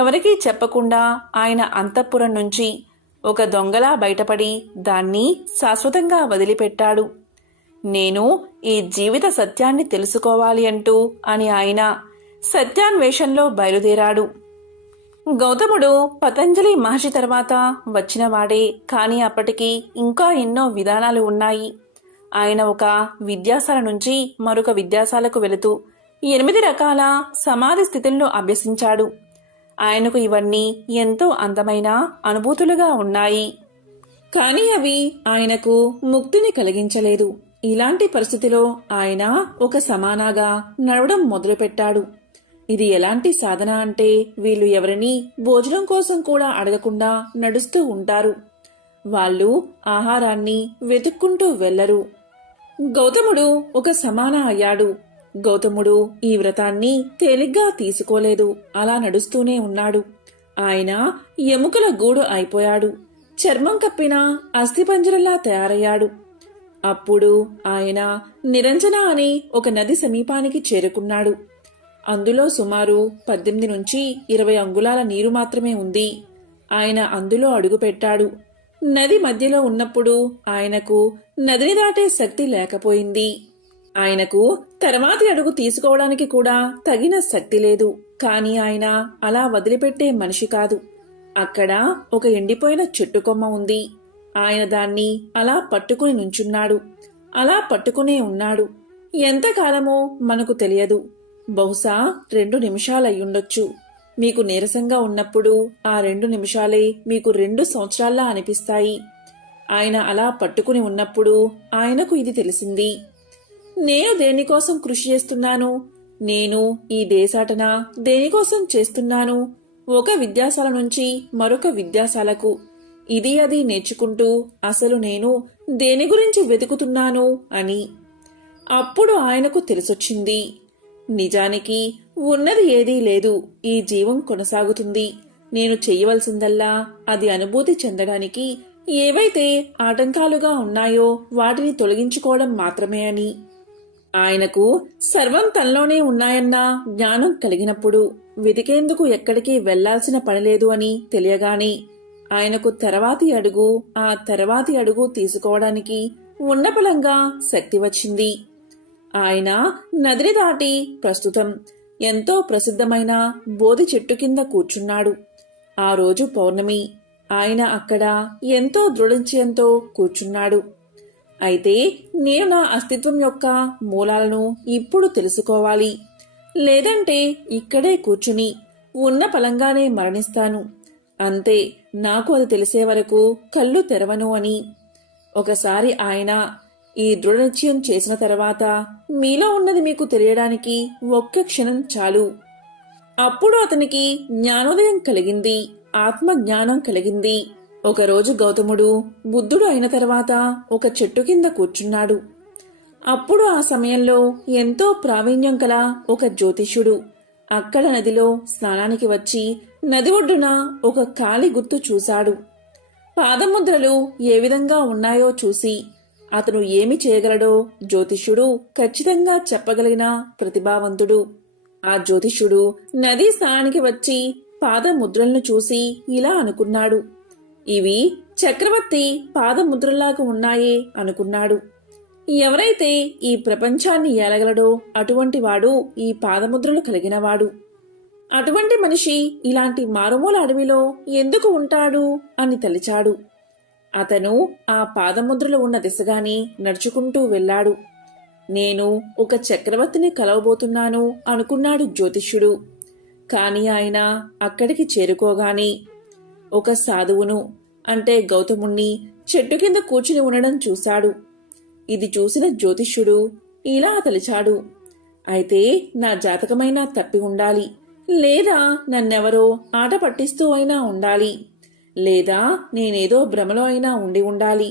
ఎవరికీ చెప్పకుండా ఆయన అంతఃపురం నుంచి ఒక దొంగలా బయటపడి దాన్ని శాశ్వతంగా వదిలిపెట్టాడు. నేను ఈ జీవిత సత్యాన్ని తెలుసుకోవాలి అంటూ అని ఆయన సత్యాన్వేషంలో బయలుదేరాడు. గౌతముడు పతంజలి మహర్షి తర్వాత వచ్చినవాడే, కానీ అప్పటికి ఇంకా ఎన్నో విధానాలు ఉన్నాయి. ఆయన ఒక విద్యాశాల నుంచి మరొక విద్యాశాలకు వెళుతూ 8 రకాల సమాధి స్థితులను అభ్యసించాడు. ఆయనకు ఇవన్నీ ఎంతో అందమైన అనుభూతులుగా ఉన్నాయి. కానీ అవి ఆయనకు ముక్తిని కలిగించలేదు. ఇలాంటి పరిస్థితిలో ఆయన ఒక సమానాగా నడవడం మొదలుపెట్టాడు. ఇది ఎలాంటి సాధన అంటే వీళ్ళు ఎవరినీ భోజనం కోసం కూడా అడగకుండా నడుస్తూ ఉంటారు. వాళ్ళు ఆహారాన్ని వెతుక్కుంటూ వెళ్లరు. గౌతముడు ఒక సమాన అయ్యాడు. గౌతముడు ఈ వ్రతాన్ని తేలిగ్గా తీసుకోలేదు. అలా నడుస్తూనే ఉన్నాడు. ఆయన ఎముకల గూడు అయిపోయాడు. చర్మం కప్పిన అస్థిపంజరంలా తయారయ్యాడు. అప్పుడు ఆయన నిరంజన అనే ఒక నది సమీపానికి చేరుకున్నాడు. అందులో సుమారు 18 నుంచి 20 అంగుళాల నీరు మాత్రమే ఉంది. ఆయన అందులో అడుగుపెట్టాడు. నది మధ్యలో ఉన్నప్పుడు ఆయనకు నదిని దాటే శక్తి లేకపోయింది. ఆయనకు తర్వాతి అడుగు తీసుకోవడానికి కూడా తగిన శక్తి లేదు. కాని ఆయన అలా వదిలిపెట్టే మనిషి కాదు. అక్కడ ఒక ఎండిపోయిన చెట్టు కొమ్మ ఉంది. ఆయన దాన్ని అలా పట్టుకుని నుంచున్నాడు. అలా పట్టుకునే ఉన్నాడు. ఎంతకాలమో మనకు తెలియదు. బహుశా 2 నిమిషాలయ్యుండొచ్చు. మీకు నీరసంగా ఉన్నప్పుడు ఆ 2 నిమిషాలే మీకు 2 సంవత్సరాల్లా అనిపిస్తాయి. ఆయన అలా పట్టుకుని ఉన్నప్పుడు ఆయనకు ఇది తెలిసింది. నేను దేనికోసం కృషి చేస్తున్నాను? నేను ఈ దేశాటన దేనికోసం చేస్తున్నాను? ఒక విద్యాశాల నుంచి మరొక విద్యాశాలకు ఇది అది నేర్చుకుంటూ అసలు నేను దేని గురించి వెతుకుతున్నాను అని. అప్పుడు ఆయనకు తెలిసొచ్చింది. నిజానికి ఉన్నది ఏదీ లేదు. ఈ జీవం కొనసాగుతుంది. నేను చెయ్యవలసిందల్లా అది అనుభూతి చెందడానికి ఏవైతే ఆటంకాలుగా ఉన్నాయో వాటిని తొలగించుకోవడం మాత్రమే అని. ఆయనకు సర్వం తనలోనే ఉన్నాయన్న జ్ఞానం కలిగినప్పుడు వెతికేందుకు ఎక్కడికి వెళ్లాల్సిన పనిలేదు అని తెలియగానే ఆయనకు ఆ తర్వాతి అడుగు తీసుకోవడానికి ఉన్నపలంగా శక్తి వచ్చింది. ఆయన నదిని దాటి ప్రస్తుతం ఎంతో ప్రసిద్ధమైన బోధి చెట్టు కింద కూర్చున్నాడు. ఆ రోజు పౌర్ణమి. ఆయన అక్కడ ఎంతో దృఢనిశ్చయంతో కూర్చున్నాడు. అయితే నేను నా అస్తిత్వం యొక్క మూలాలను ఇప్పుడు తెలుసుకోవాలి. లేదంటే ఇక్కడే కూర్చుని ఉన్న పలంగానే మరణిస్తాను. అంతే, నాకు అది తెలిసే వరకు కళ్ళు తెరవను అని. ఒకసారి ఆయన ఈ దృఢనిశ్చయం చేసిన తర్వాత మీలో ఉన్నది మీకు తెలియడానికి ఒక్క క్షణం చాలు. అప్పుడు అతనికి జ్ఞానోదయం కలిగింది. ఆత్మ జ్ఞానం కలిగింది. ఒకరోజు గౌతముడు బుద్ధుడు అయిన తర్వాత ఒక చెట్టు కింద కూర్చున్నాడు. అప్పుడు ఆ సమయంలో ఎంతో ప్రావీణ్యం కల ఒక జ్యోతిష్యుడు అక్కడ నదిలో స్నానానికి వచ్చి నది ఒడ్డున ఒక ఖాళీ గుర్తు చూశాడు. పాదముద్రలు ఏ విధంగా ఉన్నాయో చూసి అతను ఏమి చేయగలడో జ్యోతిష్యుడు ఖచ్చితంగా చెప్పగలిగిన ప్రతిభావంతుడు. ఆ జ్యోతిష్యుడు నదీ స్నానానికి వచ్చి పాదముద్రలను చూసి ఇలా అనుకున్నాడు. ఇవి చక్రవర్తి పాదముద్రలాగా ఉన్నాయే అనుకున్నాడు. ఎవరైతే ఈ ప్రపంచాన్ని ఏలగలడో అటువంటి వాడు ఈ పాదముద్రలు కలిగినవాడు. అటువంటి మనిషి ఇలాంటి మారుమూల అడవిలో ఎందుకు ఉంటాడు అని తలిచాడు. అతను ఆ పాదముద్రలు ఉన్న దిశగానే నడుచుకుంటూ వెళ్లాడు. నేను ఒక చక్రవర్తిని కలవబోతున్నాను అనుకున్నాడు జ్యోతిష్యుడు. కాని ఆయన అక్కడికి చేరుకోగానే ఒక సాధువును, అంటే గౌతముణ్ణి చెట్టు కింద కూర్చుని ఉండడం చూశాడు. ఇది చూసిన జ్యోతిష్యుడు ఇలా తలిచాడు. అయితే నా జాతకమైనా తప్పి ఉండాలి, లేదా నన్నెవరో ఆట పట్టిస్తూ అయినా ఉండాలి, లేదా నేనేదో భ్రమలో అయినా ఉండి ఉండాలి.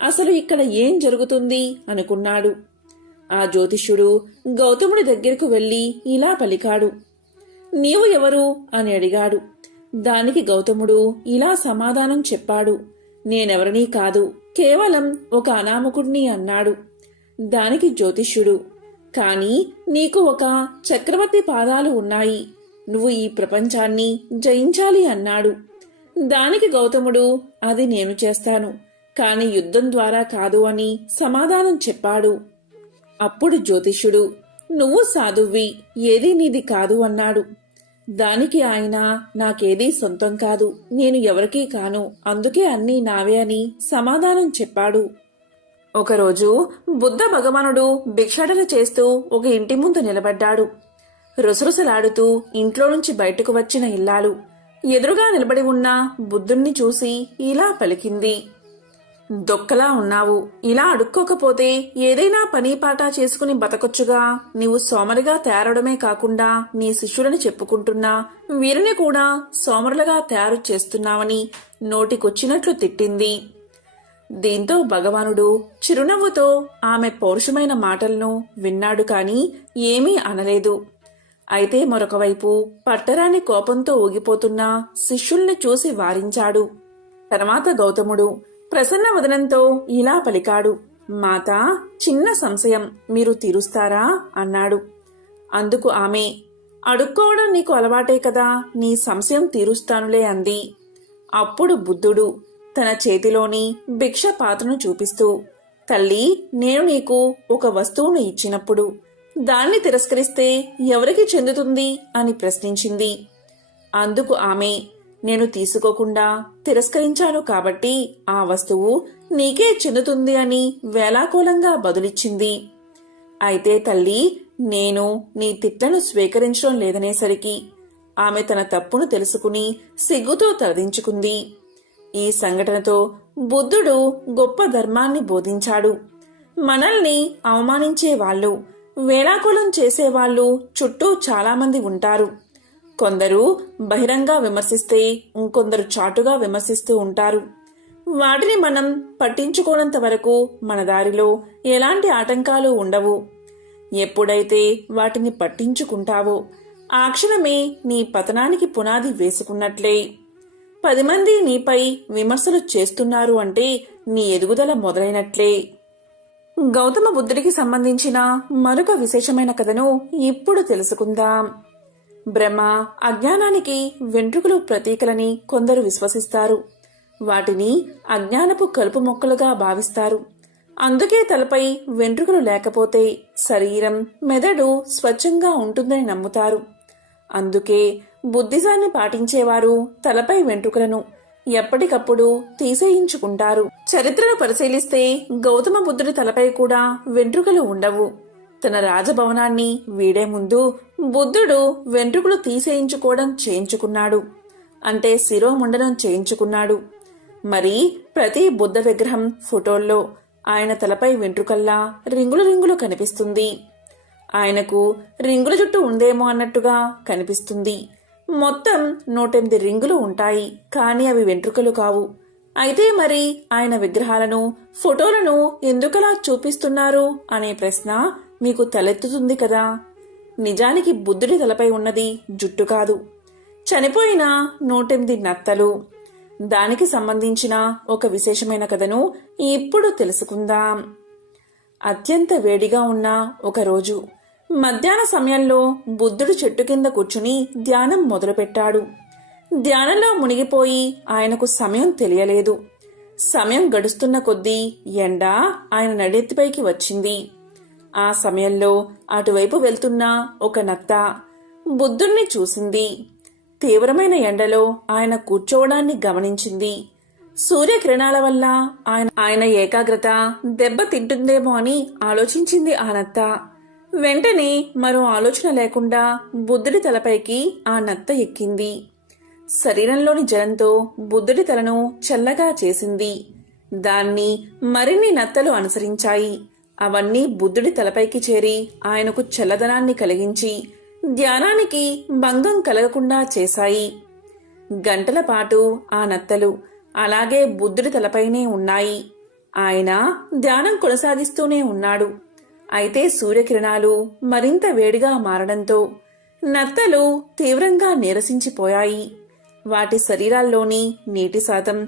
అసలు ఇక్కడ ఏం జరుగుతుంది అనుకున్నాడు. ఆ జ్యోతిష్యుడు గౌతముడి దగ్గరకు వెళ్లి ఇలా పలికాడు. నీవు ఎవరు అని అడిగాడు. దానికి గౌతముడు ఇలా సమాధానం చెప్పాడు. నేనెవరినీ కాదు, కేవలం ఒక అనామకుడిని అన్నాడు. దానికి జ్యోతిష్యుడు, కాని నీకు ఒక చక్రవర్తి పాదాలు ఉన్నాయి, నువ్వు ఈ ప్రపంచాన్ని జయించాలి అన్నాడు. దానికి గౌతముడు, అది నేను చేస్తాను, కాని యుద్ధం ద్వారా కాదు అని సమాధానం చెప్పాడు. అప్పుడు జ్యోతిష్యుడు, నువ్వు సాధువి, ఏదీ నీది కాదు అన్నాడు. దానికి ఆయన, నాకేదీ సొంతం కాదు, నేను ఎవరికీ కాను, అందుకే అన్నీ నావే అని సమాధానం చెప్పాడు. ఒకరోజు బుద్ధ భగవానుడు భిక్షాటన చేస్తూ ఒక ఇంటి ముందు నిలబడ్డాడు. రుసరుసలాడుతూ ఇంట్లో నుంచి బయటకు వచ్చిన ఇల్లాలు ఎదురుగా నిలబడి ఉన్న బుద్ధుణ్ణి చూసి ఇలా పలికింది, దొక్కలా ఉన్నావు, ఇలా అడుక్కోకపోతే ఏదైనా పని పాట చేసుకుని బతకొచ్చుగా. నీవు సోమరిగా తయారవడమే కాకుండా నీ శిష్యులని చెప్పుకుంటున్నా వీరిని కూడా సోమరులుగా తయారు చేస్తున్నావని నోటికొచ్చినట్లు తిట్టింది. దీంతో భగవానుడు చిరునవ్వుతో ఆమె పౌరుషమైన మాటలను విన్నాడు, కాని ఏమీ అనలేదు. అయితే మరొకవైపు పట్టరాని కోపంతో ఊగిపోతున్న శిష్యుల్ని చూసి వారించాడు. తర్వాత గౌతముడు ప్రసన్న వదనంతో ఇలా పలికాడు, మాతా, చిన్న సంశయం, మీరు తీరుస్తారా అన్నాడు. అందుకు ఆమె, అడుక్కోవడం నీకు అలవాటే కదా, నీ సంశయం తీరుస్తానులే అంది. అప్పుడు బుద్ధుడు తన చేతిలోని భిక్ష పాత్రను చూపిస్తూ, తల్లి, నేను నీకు ఒక వస్తువును ఇచ్చినప్పుడు దాన్ని తిరస్కరిస్తే ఎవరికి చెందుతుంది అని ప్రశ్నించింది. అందుకు ఆమె, నేను తీసుకోకుండా తిరస్కరించాను కాబట్టి ఆ వస్తువు నీకే చెందుతుంది అని వేలాకోలంగా బదులిచ్చింది. అయితే తల్లి, నేను నీ తిట్లను స్వీకరించడం లేదనేసరికి ఆమె తన తప్పును తెలుసుకుని సిగ్గుతో తలదించుకుంది. ఈ సంఘటనతో బుద్ధుడు గొప్ప ధర్మాన్ని బోధించాడు. మనల్ని అవమానించే వాళ్ళు, వేలాకోలం చేసేవాళ్లు చుట్టూ చాలామంది ఉంటారు. కొందరు బహిరంగ విమర్శిస్తే ఇంకొందరు చాటుగా విమర్శిస్తూ ఉంటారు. వాటిని మనం పట్టించుకోనంత వరకు మన దారిలో ఎలాంటి ఆటంకాలు ఉండవు. ఎప్పుడైతే వాటిని పట్టించుకుంటావో ఆ క్షణమే నీ పతనానికి పునాది వేసుకున్నట్లే. 10 మంది నీపై విమర్శలు చేస్తున్నారు అంటే నీ ఎదుగుదల మొదలైనట్లే. గౌతమ బుద్ధుడికి సంబంధించిన మరొక విశేషమైన కథను ఇప్పుడు తెలుసుకుందాం. బ్రహ్మ అజ్ఞానానికి వెంట్రుకలు ప్రతీకలని కొందరు విశ్వసిస్తారు. వాటిని అజ్ఞానపు కలుపు మొక్కలుగా భావిస్తారు. అందుకే తలపై వెంట్రుకలు లేకపోతే శరీరం, మెదడు స్వచ్ఛంగా ఉంటుందని నమ్ముతారు. అందుకే బుద్ధిజాన్ని పాటించేవారు తలపై వెంట్రుకలను ఎప్పటికప్పుడు తీసేయించుకుంటారు. చరిత్రను పరిశీలిస్తే గౌతమ బుద్ధుడి తలపై కూడా వెంట్రుకలు ఉండవు. తన రాజభవనాన్ని వీడే ముందు బుద్ధుడు వెంట్రుకలు తీసేయించుకోవడం చేయించుకున్నాడు. అంటే శిరోముండనం చేయించుకున్నాడు. మరి ప్రతి బుద్ధ విగ్రహం ఫోటోల్లో ఆయన తలపై వెంట్రుకల్లా రింగులు రింగులు కనిపిస్తుంది. ఆయనకు రింగుల జుట్టు ఉందేమో అన్నట్టుగా కనిపిస్తుంది. మొత్తం 108 రింగులు ఉంటాయి, కానీ అవి వెంట్రుకలు కావు. అయితే మరి ఆయన విగ్రహాలను, ఫోటోలను ఎందుకలా చూపిస్తున్నారు అనే ప్రశ్న మీకు తలెత్తుతుంది కదా. నిజానికి బుద్ధుడి తలపై ఉన్నది జుట్టు కాదు, చనిపోయిన 108 నత్తలు. దానికి సంబంధించిన ఒక విశేషమైన కథను ఇప్పుడు తెలుసుకుందాం. అత్యంత వేడిగా ఉన్న ఒక రోజు మధ్యాహ్న సమయంలో బుద్ధుడు చెట్టు కింద కూర్చుని ధ్యానం మొదలుపెట్టాడు. ధ్యానంలో మునిగిపోయి ఆయనకు సమయం తెలియలేదు. సమయం గడుస్తున్న కొద్దీ ఎండ ఆయన నడెత్తిపైకి వచ్చింది. ఆ సమయంలో అటువైపు వెళ్తున్న ఒక నత్త బుద్ధుణ్ణి చూసింది. తీవ్రమైన ఎండలో ఆయన కూర్చోవడాన్ని గమనించింది. సూర్యకిరణాల వల్ల ఆయన ఏకాగ్రత దెబ్బ తింటుందేమో అని ఆలోచించింది ఆ నత్త. వెంటనే మరో ఆలోచన లేకుండా బుద్ధుడి తలపైకి ఆ నత్త ఎక్కింది. శరీరంలోని జలంతో బుద్ధుడి తలను చల్లగా చేసింది. దాన్ని మరిన్ని నత్తలు అనుసరించాయి. అవన్నీ బుద్ధుడి తలపైకి చేరి ఆయనకు చల్లదనాన్ని కలిగించి ధ్యానానికి భంగం కలగకుండా చేశాయి. గంటల పాటు ఆ నత్తలు అలాగే బుద్ధుడి తలపైనే ఉన్నాయి. ఆయన ధ్యానం కొనసాగిస్తూనే ఉన్నాడు. అయితే సూర్యకిరణాలు మరింత వేడిగా మారడంతో నత్తలు తీవ్రంగా నీరసించిపోయాయి. వాటి శరీరాల్లోని నీటి శాతం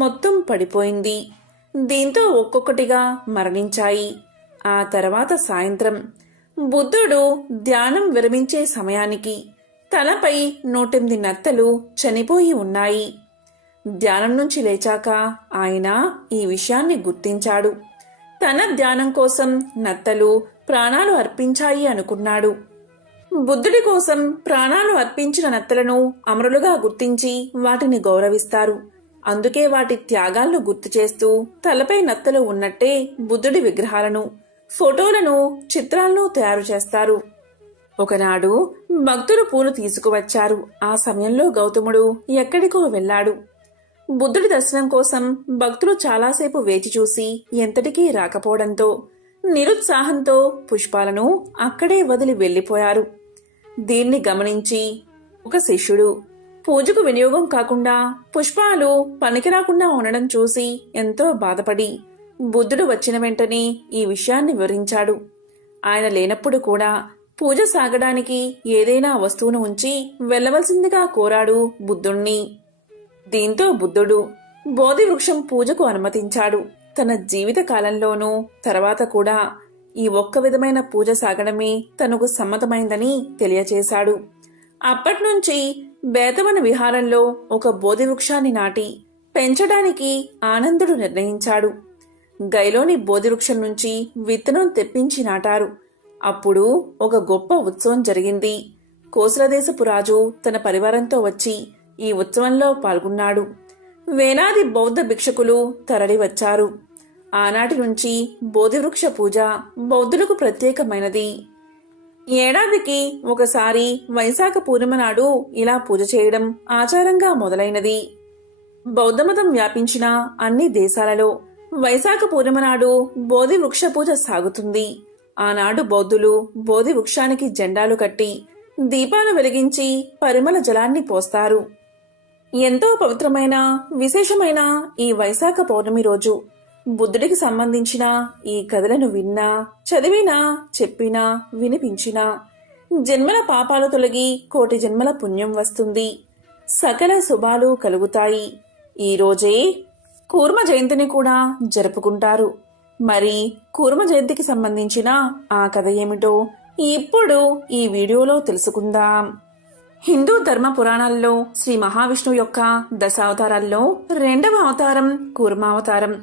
మొత్తం పడిపోయింది. దీంతో ఒక్కొక్కటిగా మరణించాయి. ఆ తర్వాత సాయంత్రం బుద్ధుడు ధ్యానం విరమించే సమయానికి తలపై 108 నత్తలు చనిపోయి ఉన్నాయి. ధ్యానం నుంచి లేచాక ఆయన ఈ విషయాన్ని గుర్తించాడు. తన ధ్యానం కోసం నత్తలు ప్రాణాలు అర్పించాయి అనుకున్నాడు. బుద్ధుడి కోసం ప్రాణాలు అర్పించిన నత్తలను అమరులుగా గుర్తించి వాటిని గౌరవిస్తారు. అందుకే వాటి త్యాగాలను గుర్తు చేస్తూ తలపై నత్తలు ఉన్నట్టే బుద్ధుడి విగ్రహాలను, ఫోటోలను, చిత్రాలను తయారు చేస్తారు. ఒకనాడు భక్తులు పూలు తీసుకువచ్చారు. ఆ సమయంలో గౌతముడు ఎక్కడికో వెళ్లాడు. బుద్ధుడి దర్శనం కోసం భక్తులు చాలాసేపు వేచి చూసి ఎంతటికీ రాకపోవడంతో నిరుత్సాహంతో పుష్పాలను అక్కడే వదిలి వెళ్లిపోయారు. దీన్ని గమనించి ఒక శిష్యుడు పూజకు వినియోగం కాకుండా పుష్పాలు పనికిరాకుండా ఉండడం చూసి ఎంతో బాధపడి బుద్ధుడు వచ్చిన వెంటనే ఈ విషయాన్ని వివరించాడు. ఆయన లేనప్పుడు కూడా పూజ సాగడానికి ఏదైనా వస్తువును ఉంచి వెళ్లవలసిందిగా కోరాడు బుద్ధుణ్ణి. దీంతో బుద్ధుడు బోధి వృక్షం పూజకు అనుమతించాడు. తన జీవిత కాలంలోనూ తర్వాత కూడా ఈ ఒక్క విధమైన పూజ సాగడమే తనకు సమ్మతమైందని తెలియచేశాడు. అప్పట్నుంచి బేతవన విహారంలో ఒక బోధి వృక్షాన్ని నాటి పెంచడానికి ఆనందుడు నిర్ణయించాడు. గైలోని బోధి వృక్షం నుంచి విత్తనం తెప్పించి నాటారు. అప్పుడు ఒక గొప్ప ఉత్సవం జరిగింది. కోసలదేశపు రాజు తన పరివారంతో వచ్చి ఈ ఉత్సవంలో పాల్గొన్నాడు. వేలాది బౌద్ధ భిక్షకులు తరలి వచ్చారు. ఆనాటి నుంచి బోధివృక్ష పూజ బౌద్ధులకు ప్రత్యేకమైనది. ఏడాదికి ఒకసారి వైశాఖ పూర్ణిమ నాడు ఇలా పూజ చేయడం ఆచారంగా మొదలైనది. బౌద్ధమతం వ్యాపించిన అన్ని దేశాలలో వైశాఖ పూర్ణిమ నాడు బోధి వృక్ష పూజ సాగుతుంది. ఆనాడు బౌద్ధులు బోధి వృక్షానికి జెండాలు కట్టి దీపాలు వెలిగించి పరిమళ జలాన్ని పోస్తారు. ఎంతో పవిత్రమైన విశేషమైన ఈ వైశాఖ పౌర్ణమి రోజు బుద్ధుడికి సంబంధించిన ఈ కథలను విన్నా, చదివినా, చెప్పినా, వినిపించినా జన్మల పాపాలు తొలగి కోటి జన్మల పుణ్యం వస్తుంది. సకల శుభాలు కలుగుతాయి. ఈ రోజే కూర్మ జయంతిని కూడా జరుపుకుంటారు. మరి కూర్మ జయంతికి సంబంధించిన ఆ కథ ఏమిటో ఇప్పుడు ఈ వీడియోలో తెలుసుకుందాం. హిందూ ధర్మ పురాణాల్లో శ్రీ మహావిష్ణువు యొక్క దశావతారాల్లో 2వ అవతారం కూర్మావతారం.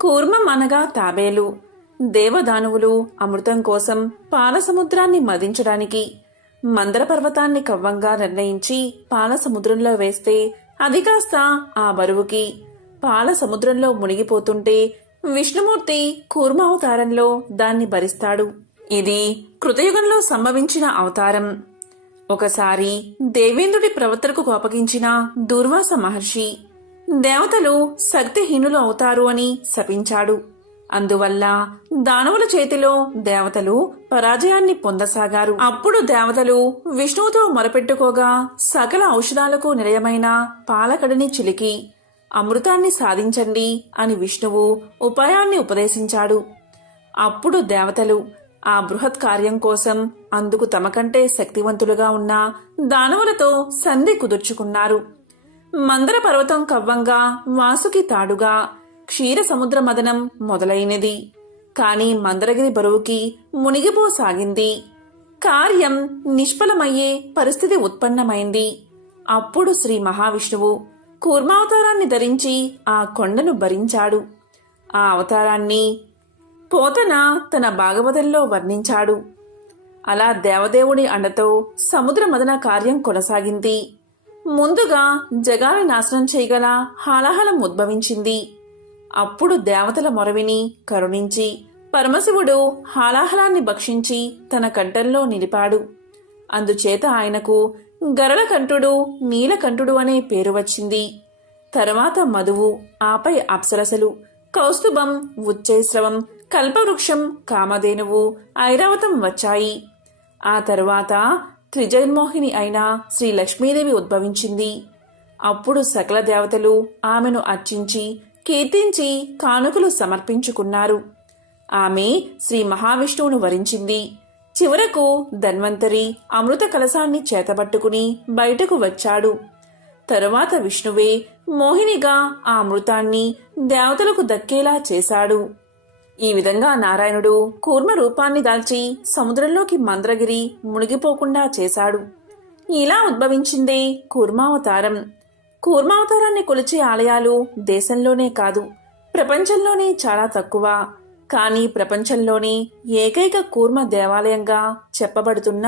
కూర్మం అనగా తాబేలు. దేవదానువులు అమృతం కోసం పాలసముద్రాన్ని మదించడానికి మందర పర్వతాన్ని కవ్వంగా నిర్ణయించి పాలసముద్రంలో వేస్తే అది కాస్త ఆ బరువుకి పాలసముద్రంలో మునిగిపోతుంటే విష్ణుమూర్తి కూర్మావతారంలో దాన్ని భరిస్తాడు. ఇది కృతయుగంలో సంభవించిన అవతారం. ఒకసారి దేవేంద్రుడి ప్రవర్తనకు కోపగించిన దూర్వాస మహర్షి దేవతలు శక్తిహీనులు అవుతారు అని శపించాడు. అందువల్ల దానవుల చేతిలో దేవతలు పరాజయాన్ని పొందసాగారు. అప్పుడు దేవతలు విష్ణువుతో మొరపెట్టుకోగా సకల ఔషధాలకు నిలయమైన పాలకడని చిలికి అమృతాన్ని సాధించండి అని విష్ణువు ఉపాయాన్ని ఉపదేశించాడు. అప్పుడు దేవతలు ఆ బృహత్ కార్యం కోసం అందుకు తమకంటే శక్తివంతులుగా ఉన్న దానవులతో సంధి కుదుర్చుకున్నారు. మందర పర్వతం కవ్వంగా, వాసుకి తాడుగా, క్షీర సముద్ర మదనం మొదలైనది. కాని మందరగిరి బరువుకి మునిగిపోసాగింది. కార్యం నిష్ఫలమయ్యే పరిస్థితి ఉత్పన్నమైంది. అప్పుడు శ్రీ మహావిష్ణువు కూర్మావతారాన్ని ధరించి ఆ కొండను భరించాడు. ఆ అవతారాన్ని పోతన తన భాగవతంలో వర్ణించాడు. అలా దేవదేవుడి అండతో సముద్ర మదన కార్యం కొనసాగింది. ముందుగా జగాన్ని నాశనం చేయగల హాలాహలం ఉద్భవించింది. అప్పుడు దేవతల మొరవిని కరుణించి పరమశివుడు హాలాహలాన్ని భక్షించి తన కంఠంలో నిలిపాడు. అందుచేత ఆయనకు గరళకంఠుడు, నీలకంఠుడు అనే పేరు వచ్చింది. తర్వాత మధువు, ఆపై అప్సరసలు, కౌస్తుభం, ఉచ్చైశ్రవం, కల్పవృక్షం, కామధేనువు, ఐరావతం వచ్చాయి. ఆ తరువాత త్రిజన్మోహిని అయిన శ్రీ లక్ష్మీదేవి ఉద్భవించింది. అప్పుడు సకల దేవతలు ఆమెను అర్చించి కీర్తించి కానుకలు సమర్పించుకున్నారు. ఆమె శ్రీ మహావిష్ణువును వరించింది. చివరకు ధన్వంతరి అమృత కలశాన్ని చేతబట్టుకుని బయటకు వచ్చాడు. తరువాత విష్ణువే మోహినిగా ఆ అమృతాన్ని దేవతలకు దక్కేలా చేశాడు. ఈ విధంగా నారాయణుడు కూర్మ రూపాన్ని దాల్చి సముద్రంలోకి మంద్రగిరి మునిగిపోకుండా చేశాడు. ఇలా ఉద్భవించిందే కూర్మావతారం. కూర్మావతారాన్ని కొలిచే ఆలయాలు దేశంలోనే కాదు, ప్రపంచంలోనే చాలా తక్కువ. కానీ ప్రపంచంలోని ఏకైక కూర్మ దేవాలయంగా చెప్పబడుతున్న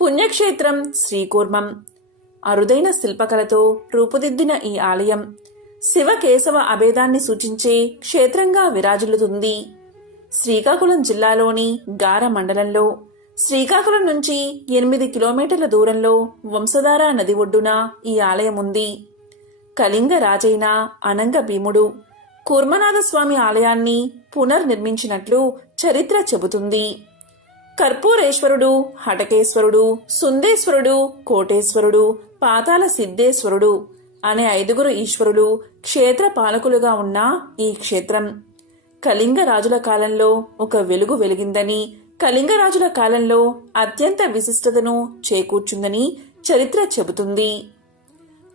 పుణ్యక్షేత్రం శ్రీకూర్మం. అరుదైన శిల్పకళతో రూపుదిద్దిన ఈ ఆలయం శివకేశవ అభేదాన్ని సూచించే క్షేత్రంగా విరాజిల్లుతుంది. శ్రీకాకుళం జిల్లాలోని గార మండలంలో, శ్రీకాకుళం నుంచి 8 కిలోమీటర్ల దూరంలో వంశధార నది ఒడ్డున ఈ ఆలయం ఉంది. కళింగ రాజైన అనంగ భీముడు కూర్మనాథస్వామి ఆలయాన్ని పునర్నిర్మించినట్లు చరిత్ర చెబుతుంది. కర్పూరేశ్వరుడు, హటకేశ్వరుడు, సుందేశ్వరుడు, కోటేశ్వరుడు, పాతాల సిద్ధేశ్వరుడు అనే 5 ఈశ్వరులు క్షేత్ర పాలకులుగా ఉన్న ఈ క్షేత్రం కళింగ రాజుల కాలంలో ఒక వెలుగు వెలిగిందని, కళింగరాజుల కాలంలో అత్యంత విశిష్టతను చేకూర్చుందని చరిత్ర చెబుతుంది.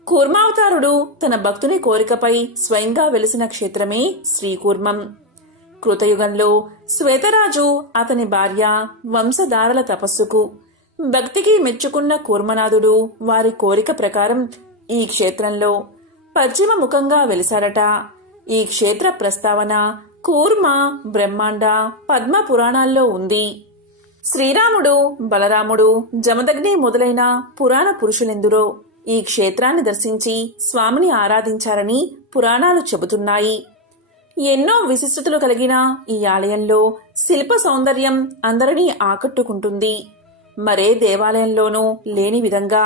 కూర్మావతారుడు తన భక్తుని కోరికపై స్వయంగా వెలిసిన క్షేత్రమే శ్రీకూర్మం. కృతయుగంలో శ్వేతరాజు అతని భార్య వంశధారల తపస్సుకు, భక్తికి మెచ్చుకున్న కూర్మనాథుడు వారి కోరిక ప్రకారం ఈ క్షేత్రంలో పశ్చిమ ముఖంగా వెలిసారట. ఈ క్షేత్ర ప్రస్తావన కూర్మ, బ్రహ్మాండ, పద్మ పురాణాల్లో ఉంది. శ్రీరాముడు, బలరాముడు, జమదగ్ని మొదలైన పురాణ పురుషులెందరో ఈ క్షేత్రాన్ని దర్శించి స్వామిని ఆరాధించారని పురాణాలు చెబుతున్నాయి. ఎన్నో విశిష్టతలు కలిగిన ఈ ఆలయంలో శిల్ప సౌందర్యం అందరినీ ఆకట్టుకుంటుంది. మరే దేవాలయంలోనూ లేని విధంగా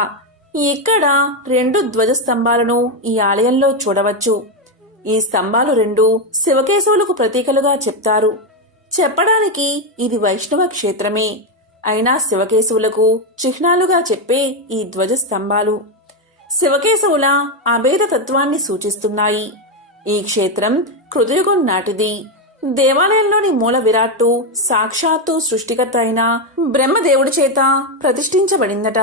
ఇక్కడ 2 ధ్వజస్తంభాలను ఈ ఆలయంలో చూడవచ్చు. ఈ స్తంభాలు 2 శివకేశవులకు ప్రతీకలుగా చెప్తారు. చెప్పడానికి ఇది వైష్ణవ క్షేత్రమే అయినా శివకేశవులకు చిహ్నాలుగా చెప్పే ఈ ధ్వజస్తంభాలు శివకేశవుల అభేద తత్వాన్ని సూచిస్తున్నాయి. ఈ క్షేత్రం కృతయుగం నాటిది. దేవాలయంలోని మూల విరాట్టు సాక్షాత్తు సృష్టికర్త అయిన బ్రహ్మదేవుడి చేత ప్రతిష్ఠించబడిందట.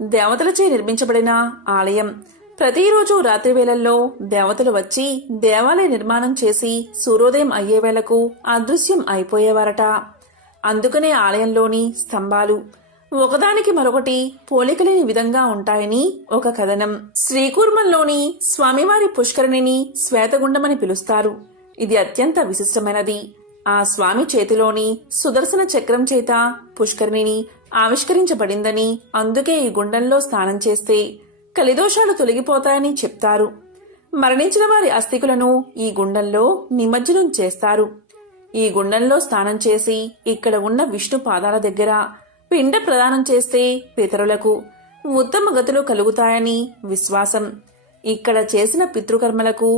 దేవతలచే నిర్మించబడిన ఆలయం. ప్రతిరోజు రాత్రివేళల్లో దేవతలు వచ్చి దేవాలయ నిర్మాణం చేసి సూర్యోదయం అయ్యే వేళకు అదృశ్యం అయిపోయేవారట. అందుకనే ఆలయంలోని స్తంభాలు ఒకదానికి మరొకటి పోలికలేని విధంగా ఉంటాయని ఒక కథనం. శ్రీకూర్మంలోని స్వామివారి పుష్కరిణిని శ్వేతగుండమని పిలుస్తారు. ఇది అత్యంత విశిష్టమైనది. ఆ స్వామి చేతిలోని సుదర్శన చక్రం చేత పుష్కరిణిని ఆవిష్కరించబడిందని, అందుకే ఈ గుండంలో స్నానం చేస్తే కలిదోషాలు తొలగిపోతాయని చెప్తారు. మరణించిన వారి అస్థికులను ఈ గుండంలో నిమజ్జనం చేస్తారు. ఈ గుండంలో స్నానం చేసి ఇక్కడ ఉన్న విష్ణు పాదాల దగ్గర పిండ ప్రదానం చేస్తే పితరులకు ఉత్తమ గతులు కలుగుతాయని విశ్వాసం. ఇక్కడ చేసిన పితృకర్మలకు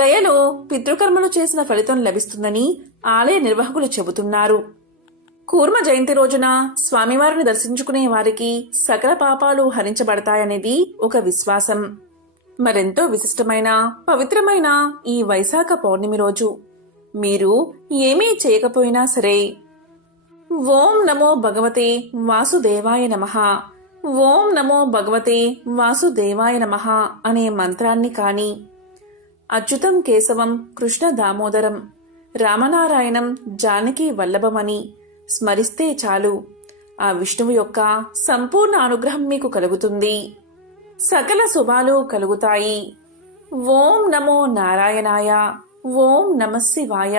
గయలో పితృకర్మలు చేసిన ఫలితం లభిస్తుందని ఆలయ నిర్వాహకులు చెబుతున్నారు. కూర్మ జయంతి రోజున స్వామివారిని దర్శించుకునే వారికి సకల పాపాలు హరించబడతాయనేది ఒక విశ్వాసం. మరెంతో విశిష్టమైన పవిత్రమైన ఈ వైశాఖ పౌర్ణమి రోజు మీరు ఏమీ చేయకపోయినా సరే ఓం నమో భగవతే వాసుదేవాయ నమః, ఓం నమో భగవతే వాసుదేవాయ నమః అనే మంత్రాన్ని కాని, అచ్యుతం కేశవం కృష్ణ దామోదరం రామనారాయణం జానకి వల్లభమని స్మరిస్తే చాలు. ఆ విష్ణువు యొక్క సంపూర్ణ అనుగ్రహం మీకు కలుగుతుంది. సకల శుభాలు కలుగుతాయి. ఓం నమో నారాయణాయ, ఓం నమః శివాయ.